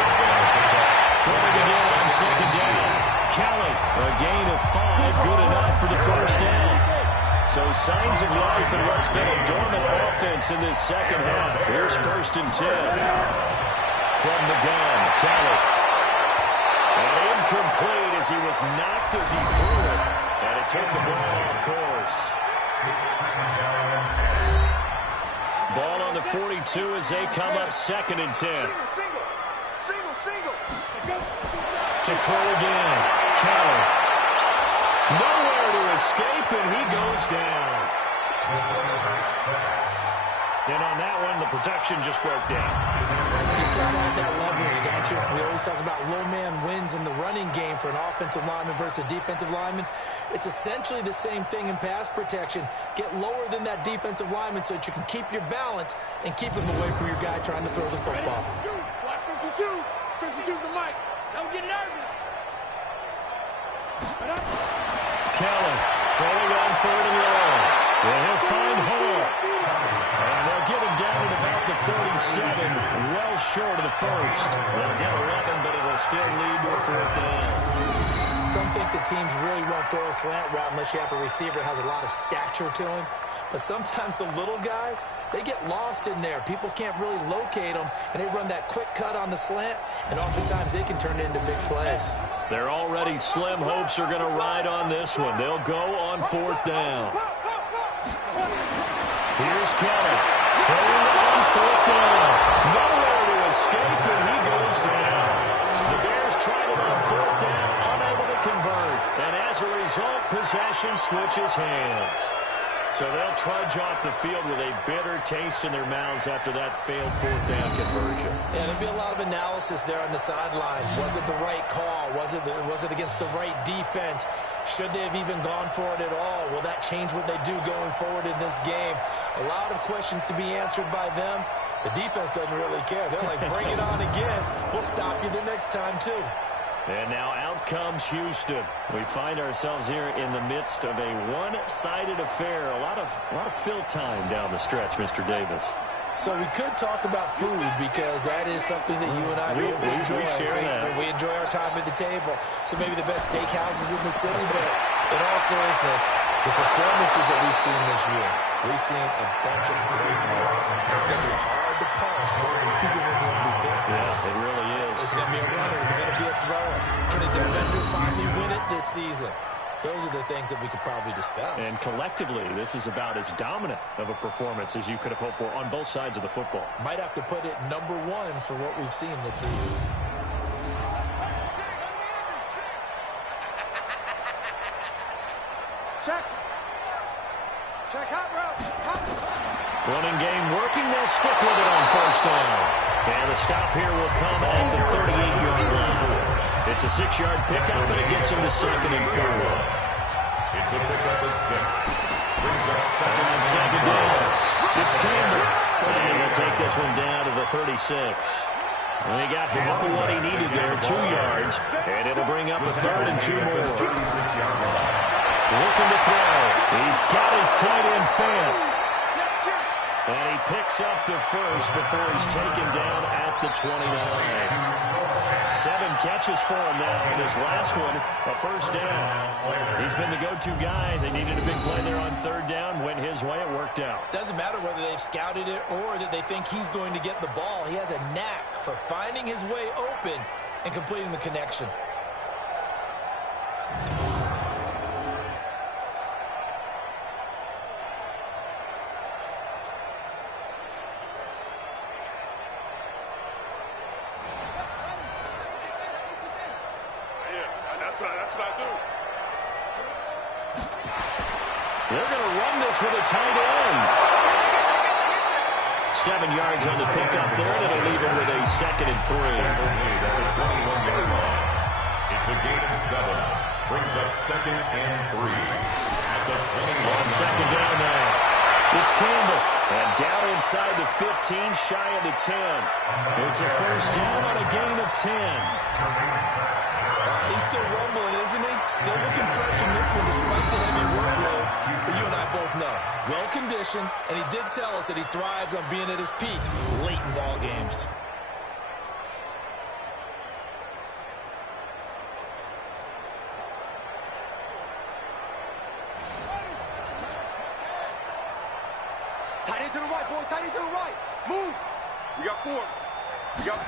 Throwing again on 2nd down. Kelly, a gain of 5, good enough for the 1st down. So signs of life in what's been a dormant offense in this 2nd half. Here's 1st and 10. From the gun, Kelly. And incomplete as he was knocked as he threw it. And it took the ball off course. Ball on the 42 as they come up 2nd and 10. Single. To throw again, Kelly. Nowhere to escape, and he goes down. And on that one, the protection just broke down. You've got to have that leverage, don't you? We always talk about low man wins in the running game for an offensive lineman versus a defensive lineman. It's essentially the same thing in pass protection. Get lower than that defensive lineman so that you can keep your balance and keep him away from your guy trying to throw the football. Watch 52. 52's the mic. Don't get nervous. Kelly throwing on 3rd and long. Well, he'll find Hall. And they'll get him down at about the 37, well short of the first. They'll get 11, but it'll still lead to a 4th down. Some think the teams really won't throw a slant route unless you have a receiver that has a lot of stature to him. But sometimes the little guys, they get lost in there. People can't really locate them, and they run that quick cut on the slant, and oftentimes they can turn it into big plays. They're already slim hopes are going to ride on this one. They'll go on 4th down. Here's Kelly. Throwing on 4th down. Nowhere to escape, and he goes down. The Bears tried it on 4th down, unable to convert. And as a result, possession switches hands. So they'll trudge off the field with a bitter taste in their mouths after that failed 4th down conversion. Yeah, there'll be a lot of analysis there on the sidelines. Was it the right call? Was it against the right defense? Should they have even gone for it at all? Will that change what they do going forward in this game? A lot of questions to be answered by them. The defense doesn't really care. They're like, bring it on again. We'll stop you the next time, too. And now out comes Houston. We find ourselves here in the midst of a one-sided affair. A lot of fill time down the stretch, Mr. Davis. So we could talk about food because that is something that you and I both enjoy. We share that. We enjoy our time at the table. So maybe the best steakhouses in the city, but in all seriousness, the performances that we've seen this year, we've seen a bunch of great ones. And it's going to be hard to parse who's going to win the MVP. Yeah, it really is. Is it going to be a runner? Is it going to be a thrower? Can a defender finally win it this season? Those are the things that we could probably discuss. And collectively, this is about as dominant of a performance as you could have hoped for on both sides of the football. Might have to put it #1 for what we've seen this season. Check. Check hot route. Running game working. They'll stick with it on 1st down. And the stop here will come at the 38-yard line. It's a 6-yard pickup, but it gets him to 2nd and 4. It's a pickup of 6. Brings up 2nd and 2nd down. It's Campbell. And he'll take this one down to the 36. And he got half of what he needed there, 2 yards. And it'll bring up a 3rd and 2 more. 36-yard line. Looking to throw. He's got his tight end Fant. And he picks up the first before he's taken down at the 29. 7 catches for him now. This last one, a 1st down. He's been the go-to guy. They needed a big play there on 3rd down. Went his way. It worked out. Doesn't matter whether they've scouted it or that they think he's going to get the ball. He has a knack for finding his way open and completing the connection. That's what I do. They're going to run this with a tight end. 7 yards on the pickup there. That'll leave him with a 2nd and 3. It's a gain of 7. Brings up 2nd and 3. At the 21. On 2nd down now. It's Campbell. And down inside the 15, shy of the 10. It's a 1st down on a gain of 10. He's still rumbling, isn't he? Still looking fresh in this one despite the heavy workload. But you and I both know, well-conditioned, and he did tell us that he thrives on being at his peak late in ball games. Tight end to the right, boy. Tight end to the right. Move. We got 4. We got...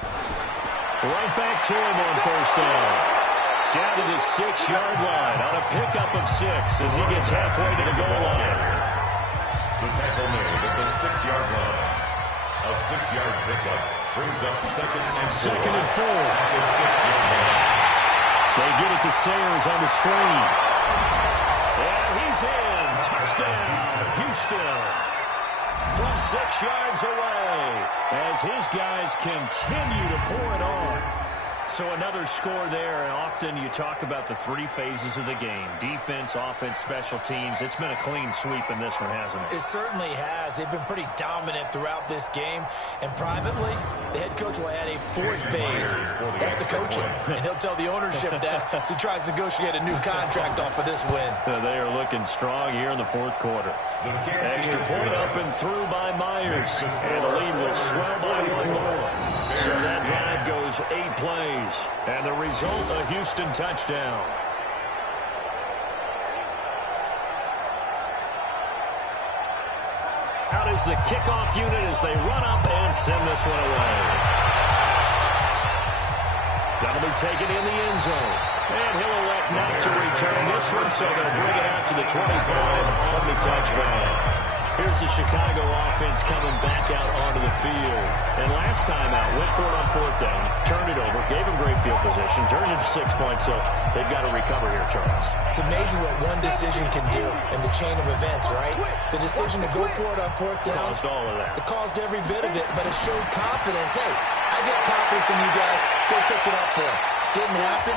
Right back to him on 1st down. Down to the 6-yard line on a pickup of 6 as he gets halfway to the goal line. The tackle made at the 6-yard line. A 6-yard pickup brings up 2nd and 4. 2nd and 4. At the 6-yard line. They get it to Sayers on the screen. And he's in. Touchdown, Houston. from 6 yards away as his guys continue to pour it on. So another score there, and often you talk about the 3 phases of the game. Defense, offense, special teams. It's been a clean sweep in this one, hasn't it? It certainly has. They've been pretty dominant throughout this game. And privately, the head coach will add a 4th phase. That's the coaching. And he'll tell the ownership that as he tries to negotiate a new contract off of this win. They are looking strong here in the 4th quarter. Extra point up and through by Myers. And the lead will swell by 1 more. So that drive goes 8 plays. And the result, a Houston touchdown. Out is the kickoff unit as they run up and send this one away. That'll be taken in the end zone. And he'll elect not to return this one, so they'll bring it out to the 25 on the touchback. Here's the Chicago offense coming back out onto the field. And last time out, went for it on 4th down, turned it over, gave him great field position, turned it to 6 points, so they've got to recover here, Charles. It's amazing what one decision can do in the chain of events, right? The decision to go for it on 4th down. Caused all of that. It caused every bit of it, but it showed confidence. Hey, I get confidence in you guys. Go pick it up for them. Didn't happen.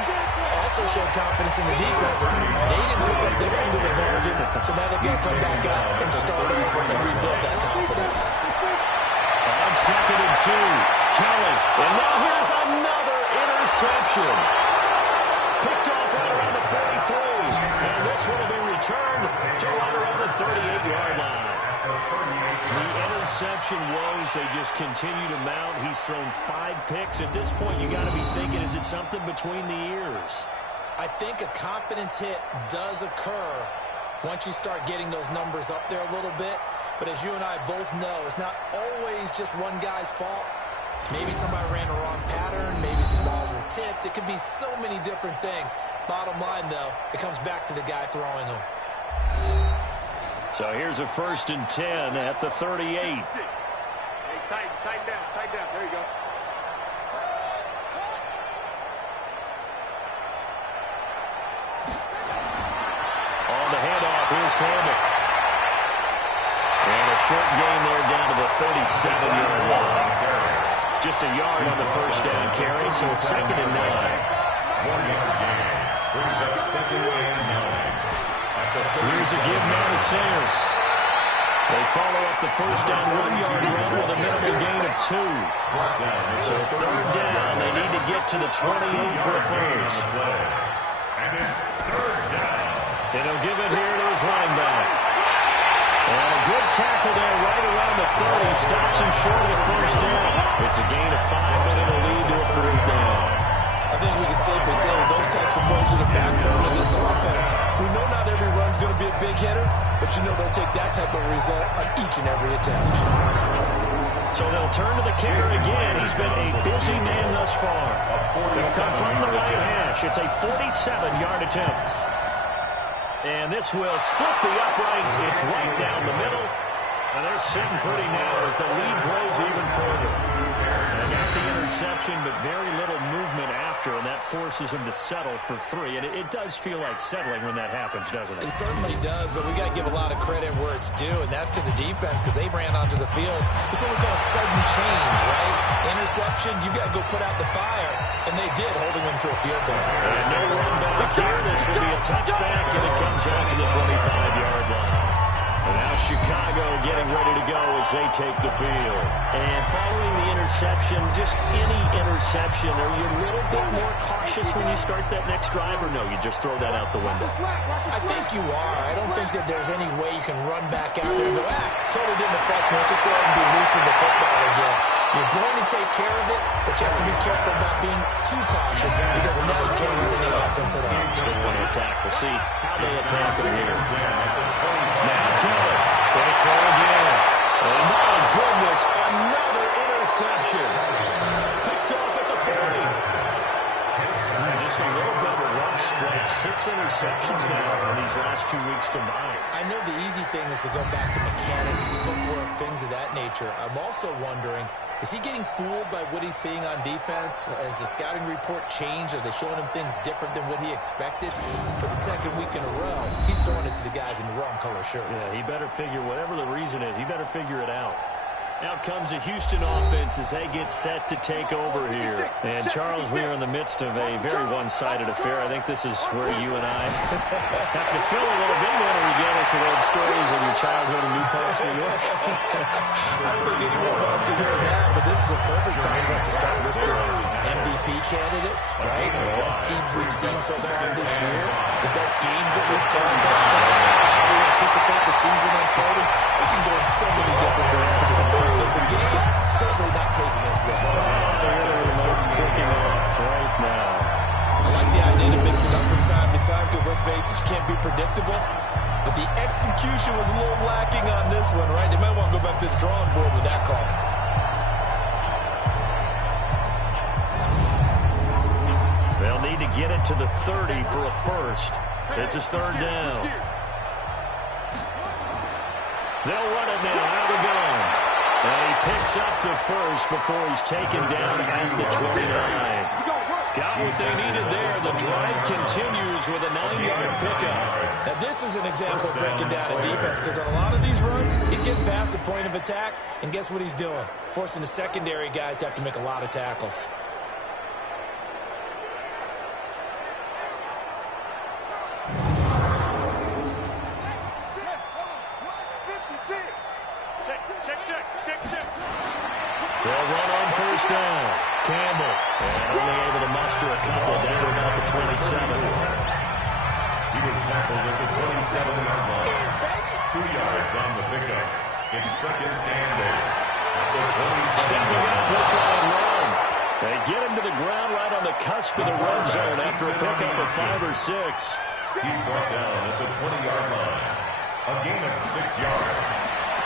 Also showed confidence in the defense. They didn't pick up their end of the bargain, so now they're going to come back out and start over and rebuild that confidence. On 2nd and 2, Kelly. And now here's another interception. Picked off right around the 43. And this one will be returned to right around the 38-yard line. The interception woes, they just continue to mount. He's thrown 5 picks. At this point, you got to be thinking, is it something between the ears? I think a confidence hit does occur once you start getting those numbers up there a little bit. But as you and I both know, it's not always just one guy's fault. Maybe somebody ran a wrong pattern. Maybe some balls were tipped. It could be so many different things. Bottom line, though, it comes back to the guy throwing them. So here's a 1st and 10 at the 38. Hey, tighten down. There you go. On the handoff, here's Campbell. And a short gain there down to the 37-yard line. Just a yard on the 1st down carry, so it's 2nd and 9. 1-yard gain. Brings up 2nd and 9. Here's a give now to Sayers. They follow up the 1st down 1-yard run with a minimal gain of 2. So 3rd down, they need to get to the 28 for a first. And it's 3rd down. And he'll give it here to his running back. And a good tackle there right around the 30. Stops him short of the 1st down. It's a gain of 5, but it'll lead to a 3rd down. I think we can safely say that those types of plays are the backbone of this offense. We know not every run's going to be a big hitter, but you know they'll take that type of result on each and every attempt. So they'll turn to the kicker again. He's been a busy man thus far. They'll come from the right hash. It's a 47-yard attempt. And this will split the uprights. It's right down the middle. And they're sitting pretty narrow as the lead grows even further. They got the interception, but very little movement after, and that forces them to settle for 3. And it does feel like settling when that happens, doesn't it? It certainly does, but we got to give a lot of credit where it's due, and that's to the defense because they ran onto the field. This is what we call sudden change, right? Interception, you got to go put out the fire, and they did, holding them to a field goal. And no run back here. This will be a touchback, and it comes out to the 25-yard line. And now Chicago getting ready to go as they take the field. And following the interception, just any interception, are you a little bit more cautious when you start that next drive, or no, you just throw that out the window? I think you are. I don't think that there's any way you can run back out there and go, totally didn't affect me. Let's just go ahead and be loose with the football again. You're going to take care of it, but you have to be careful about being too cautious because now you can't run any offense at all. Still want to attack. We'll see how they attack them here. Now Kelly, they throw again. Oh my goodness, another interception. Picked off at the 40. Just a little bit of a rough stretch. 6 interceptions now in these last 2 weeks combined. I know the easy thing is to go back to mechanics, footwork, things of that nature. I'm also wondering, Is he getting fooled by what he's seeing on defense? Has the scouting report changed? Are they showing him things different than what he expected? For the second week in a row, he's throwing it to the guys in the wrong color shirts. Yeah, he better figure, whatever the reason is, he better figure it out. Out comes the Houston offense as they get set to take over here. And, Charles, we are in the midst of a very one-sided affair. I think this is where you and I have to fill a little bit when we get us with old stories of your childhood in New Paltz, New York. I don't think anyone wants to hear that, but this is a perfect time for us to start listing MVP candidates, right? The best teams we've seen so far this year, the best games that we've played thus far, how we anticipate the season unfolding. We can go in so many different directions. Is the game certainly not taking us there? The remote's kicking off right now. I like the idea to mix it up from time to time because, let's face it, you can't be predictable. But the execution was a little lacking on this one, right? They might want to go back to the drawing board with that call. They'll need to get it to the 30 for a first. This is third down. They'll run it now out of the gun. And he picks up the first before he's taken down at the 29. Got what they needed there. The drive continues with a 9-yard pickup. Now, this is an example of breaking down a defense because on a lot of these runs, he's getting past the point of attack, and guess what he's doing? Forcing the secondary guys to have to make a lot of tackles. They'll run on first down. Campbell, and only able to muster a couple down to about the 27. He was tackled at the 27-yard line. 2 yards on the pickup. It's second and 8. At the 27. Stepping up, they'll try and run. They get him to the ground right on the cusp of the red zone after a pickup of 5 or 6. He's brought down at the 20-yard line. A gain of 6 yards.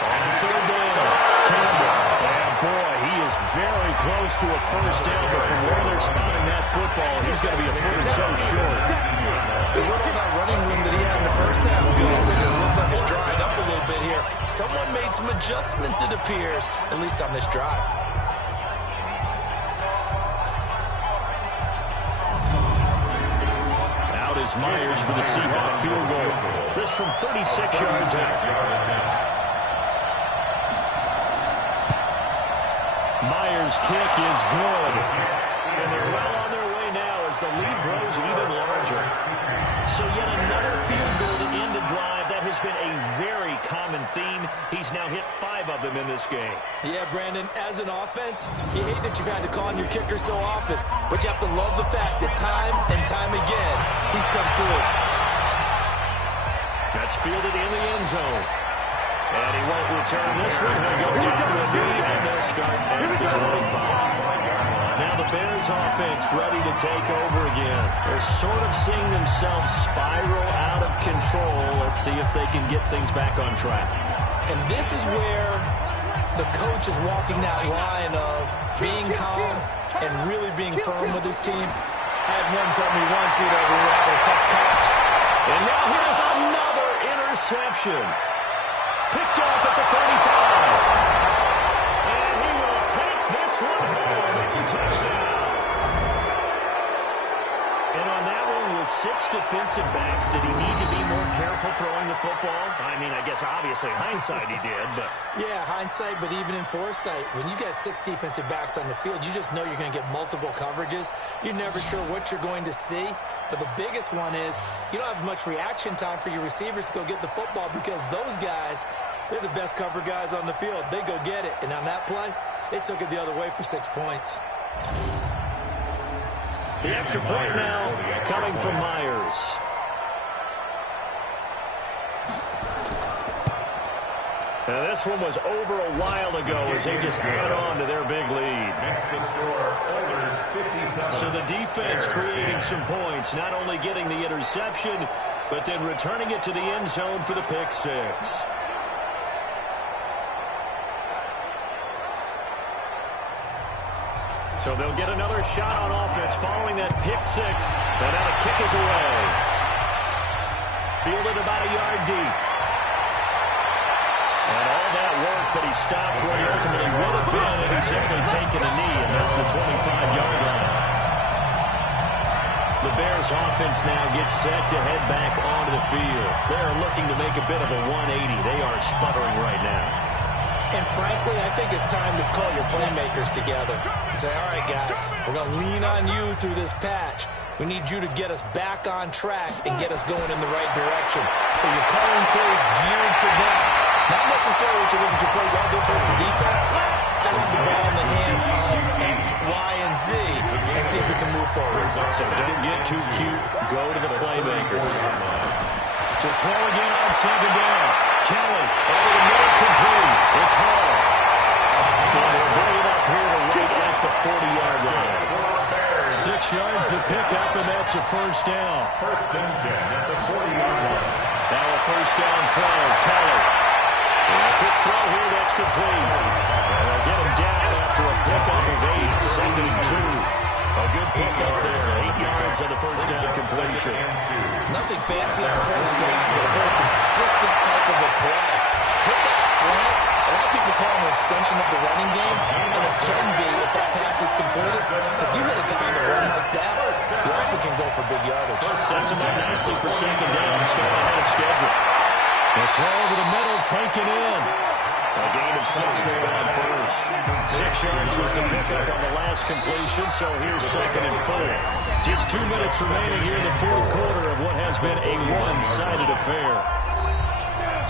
On third down, Campbell. And boy, he is very close to a first down, but from where they're spotting that football, he's going to be a foot or so short. So what all that running room that he had in the first half go? Because it looks like it's dried up a little bit here. Someone made some adjustments, it appears, at least on this drive. Out is Myers for the Seahawk field goal. This from 36 yards out. Myers' kick is good. And they're well on their way now as the lead grows even larger. So yet another field goal to end a drive. That has been a very common theme. He's now hit 5 of them in this game. Yeah, Brandon, as an offense, you hate that you've had to call on your kicker so often, but you have to love the fact that time and time again, he's come through. That's fielded in the end zone. And he won't return this one. He'll go down to a knee, and they'll start at the 25. Now the Bears offense ready to take over again. They're sort of seeing themselves spiral out of control. Let's see if they can get things back on track. And this is where the coach is walking that line of being calm and really being firm with his team. I had one tell me once, we were having a tough patch. And now here's another interception. Picked off at the 35. And he will take this one home. It's a touchdown. And on that one, with 6 defensive backs, did he need to be more careful throwing the football? I mean, I guess obviously in hindsight he did, but... Yeah, hindsight, but even in foresight, when you got 6 defensive backs on the field, you just know you're going to get multiple coverages. You're never sure what you're going to see. But the biggest one is you don't have much reaction time for your receivers to go get the football because those guys, they're the best cover guys on the field. They go get it. And on that play, they took it the other way for 6 points. The extra point now coming from Myers. Now this one was over a while ago as they just add on to their big lead. Next to score, Oilers 57. So the defense creating some points, not only getting the interception, but then returning it to the end zone for the pick 6. So they'll get another shot on offense following that pick 6. And now the kick is away. Fielded about a yard deep. And all that work but he stopped where he ultimately would have been, and he's simply taken a knee, and that's the 25-yard line. The Bears offense now gets set to head back onto the field. They're looking to make a bit of a 180. They are sputtering right now. And frankly, I think it's time to call your playmakers together and say, all right, guys, we're going to lean on you through this patch. We need you to get us back on track and get us going in the right direction. So you're calling plays geared to that. Not necessarily that you're looking to plays, oh, this hurts the defense. I need the ball in the hands of X, Y, and Z and see if we can move forward. So don't get too cute. Go to the playmakers. To throw again on second down. Kelly over the middle, complete. It's Hall. And they'll bring it up here to right at the 40-yard line. 6 yards the pickup, and that's a first down. First and 10 at the 40-yard line. Now a first down throw. Kelly. And a quick throw here, that's complete. And they'll get him down after a pickup of 8, second and 2. A good pickup there, 8 yards on the first down completion. Nothing fancy on first down, but a very consistent type of a play. Hit that slant. A lot of people call it an extension of the running game, and it can be if that pass is completed, because you hit a guy on the run like that, the offer can go for big yardage. Sets him up nicely for second down, staying ahead of schedule. The throw over the middle, taken in. A gain of 6 there on first. 6 yards was the pickup on the last completion, so here's second and 4. Just 2 minutes remaining here in the fourth quarter of what has been a one-sided affair.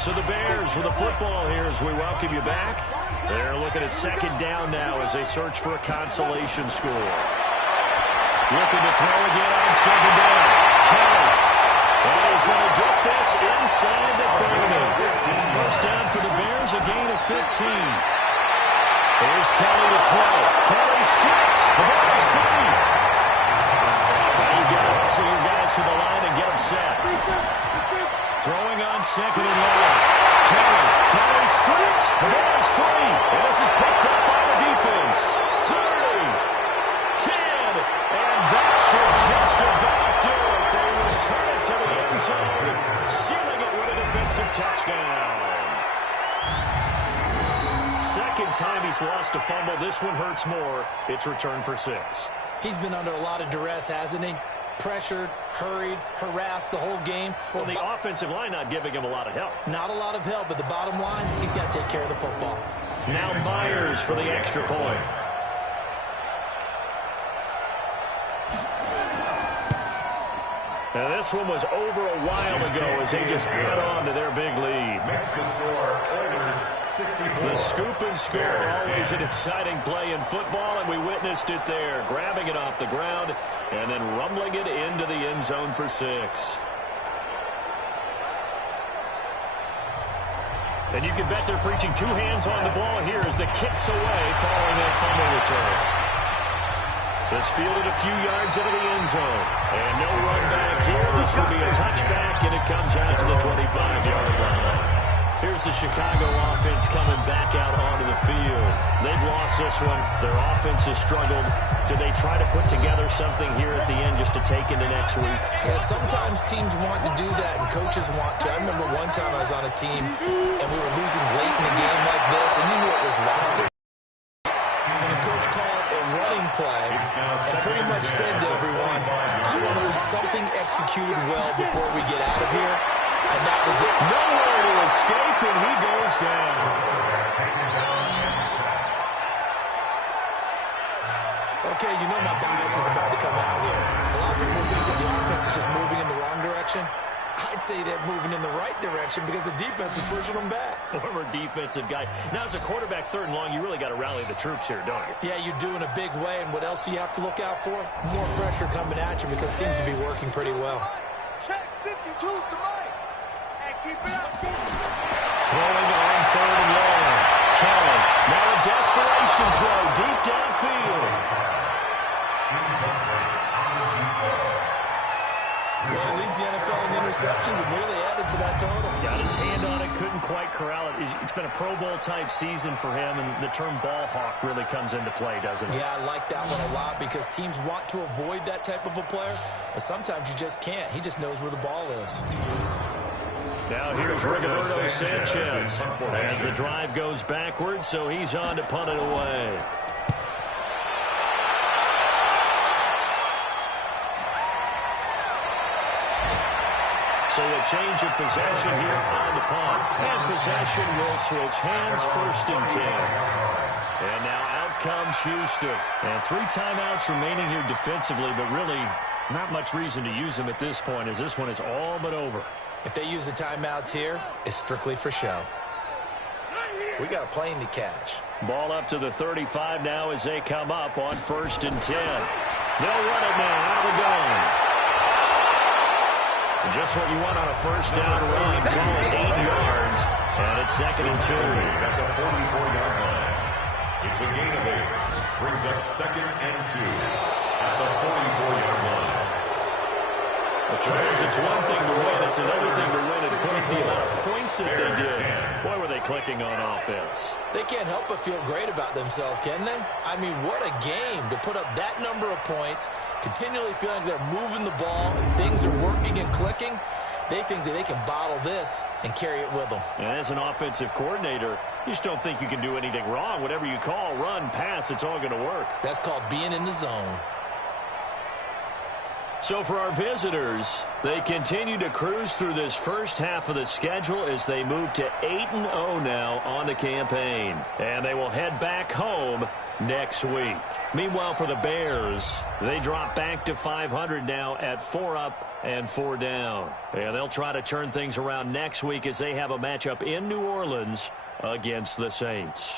So the Bears with the football here as we welcome you back. They're looking at second down now as they search for a consolation score. Looking to throw again on second down. Kelly. And he's going to get this inside the 30. First down for the Bears, a gain of 15. Here's Kelly to throw. Kelly stripped. The ball is free. Now you've got to hustle your guys to the line and get them set. Throwing on second and long. Kelly stripped. The ball is free. And this is picked up by the defense. 30. 10. And that should just about do it. They return it to the end zone, sealing it with a defensive touchdown. Second time he's lost a fumble. This one hurts more. It's returned for 6. He's been under a lot of duress, hasn't he? Pressured, hurried, harassed the whole game. Well, the offensive line not giving him a lot of help. Not a lot of help, but the bottom line, he's got to take care of the football. Now Myers for the extra point. Now this one was over a while ago as they just add on to their big lead. Makes the score, Oilers 64. The scoop and score, always an exciting play in football, and we witnessed it there. Grabbing it off the ground and then rumbling it into the end zone for 6. And you can bet they're preaching 2 hands on the ball here as the kick's away following that fumble return. This fielded a few yards into the end zone. And no run back here. This will be a touchback, and it comes out to the 25-yard line. Here's the Chicago offense coming back out onto the field. They've lost this one. Their offense has struggled. Do they try to put together something here at the end just to take into next week? Yeah, sometimes teams want to do that, and coaches want to. I remember one time I was on a team, and we were losing late in the game like this, and you knew it was lost. And the coach called a running play and pretty much said to everyone, I want to see something executed well before we get out of here. And that was the nowhere to escape, and he goes down. Okay, you know my bias is about to come out here. A lot of people think that the offense is just moving in the wrong direction. I'd say they're moving in the right direction because the defense is pushing them back. Former defensive guy. Now, as a quarterback, third and long, you really got to rally the troops here, don't you? Yeah, you do in a big way. And what else do you have to look out for? More pressure coming at you because it seems to be working pretty well. Check 52's the mic. And keep it up. Throwing on third and long. Kelly. Now a desperation throw deep downfield. Well, he leads the NFL in interceptions and nearly added to that total. Got his hand on it, couldn't quite corral it. It's been a Pro Bowl-type season for him, and the term ball hawk really comes into play, doesn't it? Yeah, I like that one a lot because teams want to avoid that type of a player, but sometimes you just can't. He just knows where the ball is. Now here's Roberto Sanchez as the drive goes backwards, so he's on to punt it away. So a change of possession here on the punt. And possession will switch hands, 1st and 10. And now out comes Houston. And 3 timeouts remaining here defensively, but really not much reason to use them at this point as this one is all but over. If they use the timeouts here, it's strictly for show. We got a plane to catch. Ball up to the 35 now as they come up on 1st and 10. They'll run it now out of the gun. Just what you want on a 1st down run. Call it 8 yards. And it's 2nd and 2. At the 44-yard line. It's a gain of 8. Brings up 2nd and 2. At the 44-yard line. Charles, it's one thing to win. It's another thing to win and put up the amount of points that they did. Boy, were they clicking on offense. They can't help but feel great about themselves, can they? I mean, what a game to put up that number of points, continually feeling like they're moving the ball and things are working and clicking. They think that they can bottle this and carry it with them. And as an offensive coordinator, you just don't think you can do anything wrong. Whatever you call, run, pass, it's all going to work. That's called being in the zone. So for our visitors, they continue to cruise through this first half of the schedule as they move to 8-0 now on the campaign. And they will head back home next week. Meanwhile, for the Bears, they drop back to 500 now at 4 up and 4 down. And they'll try to turn things around next week as they have a matchup in New Orleans against the Saints.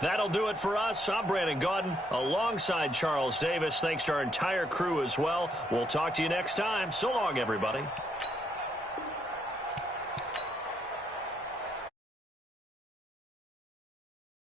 That'll do it for us. I'm Brandon Gaudin alongside Charles Davis. Thanks to our entire crew as well. We'll talk to you next time. So long, everybody.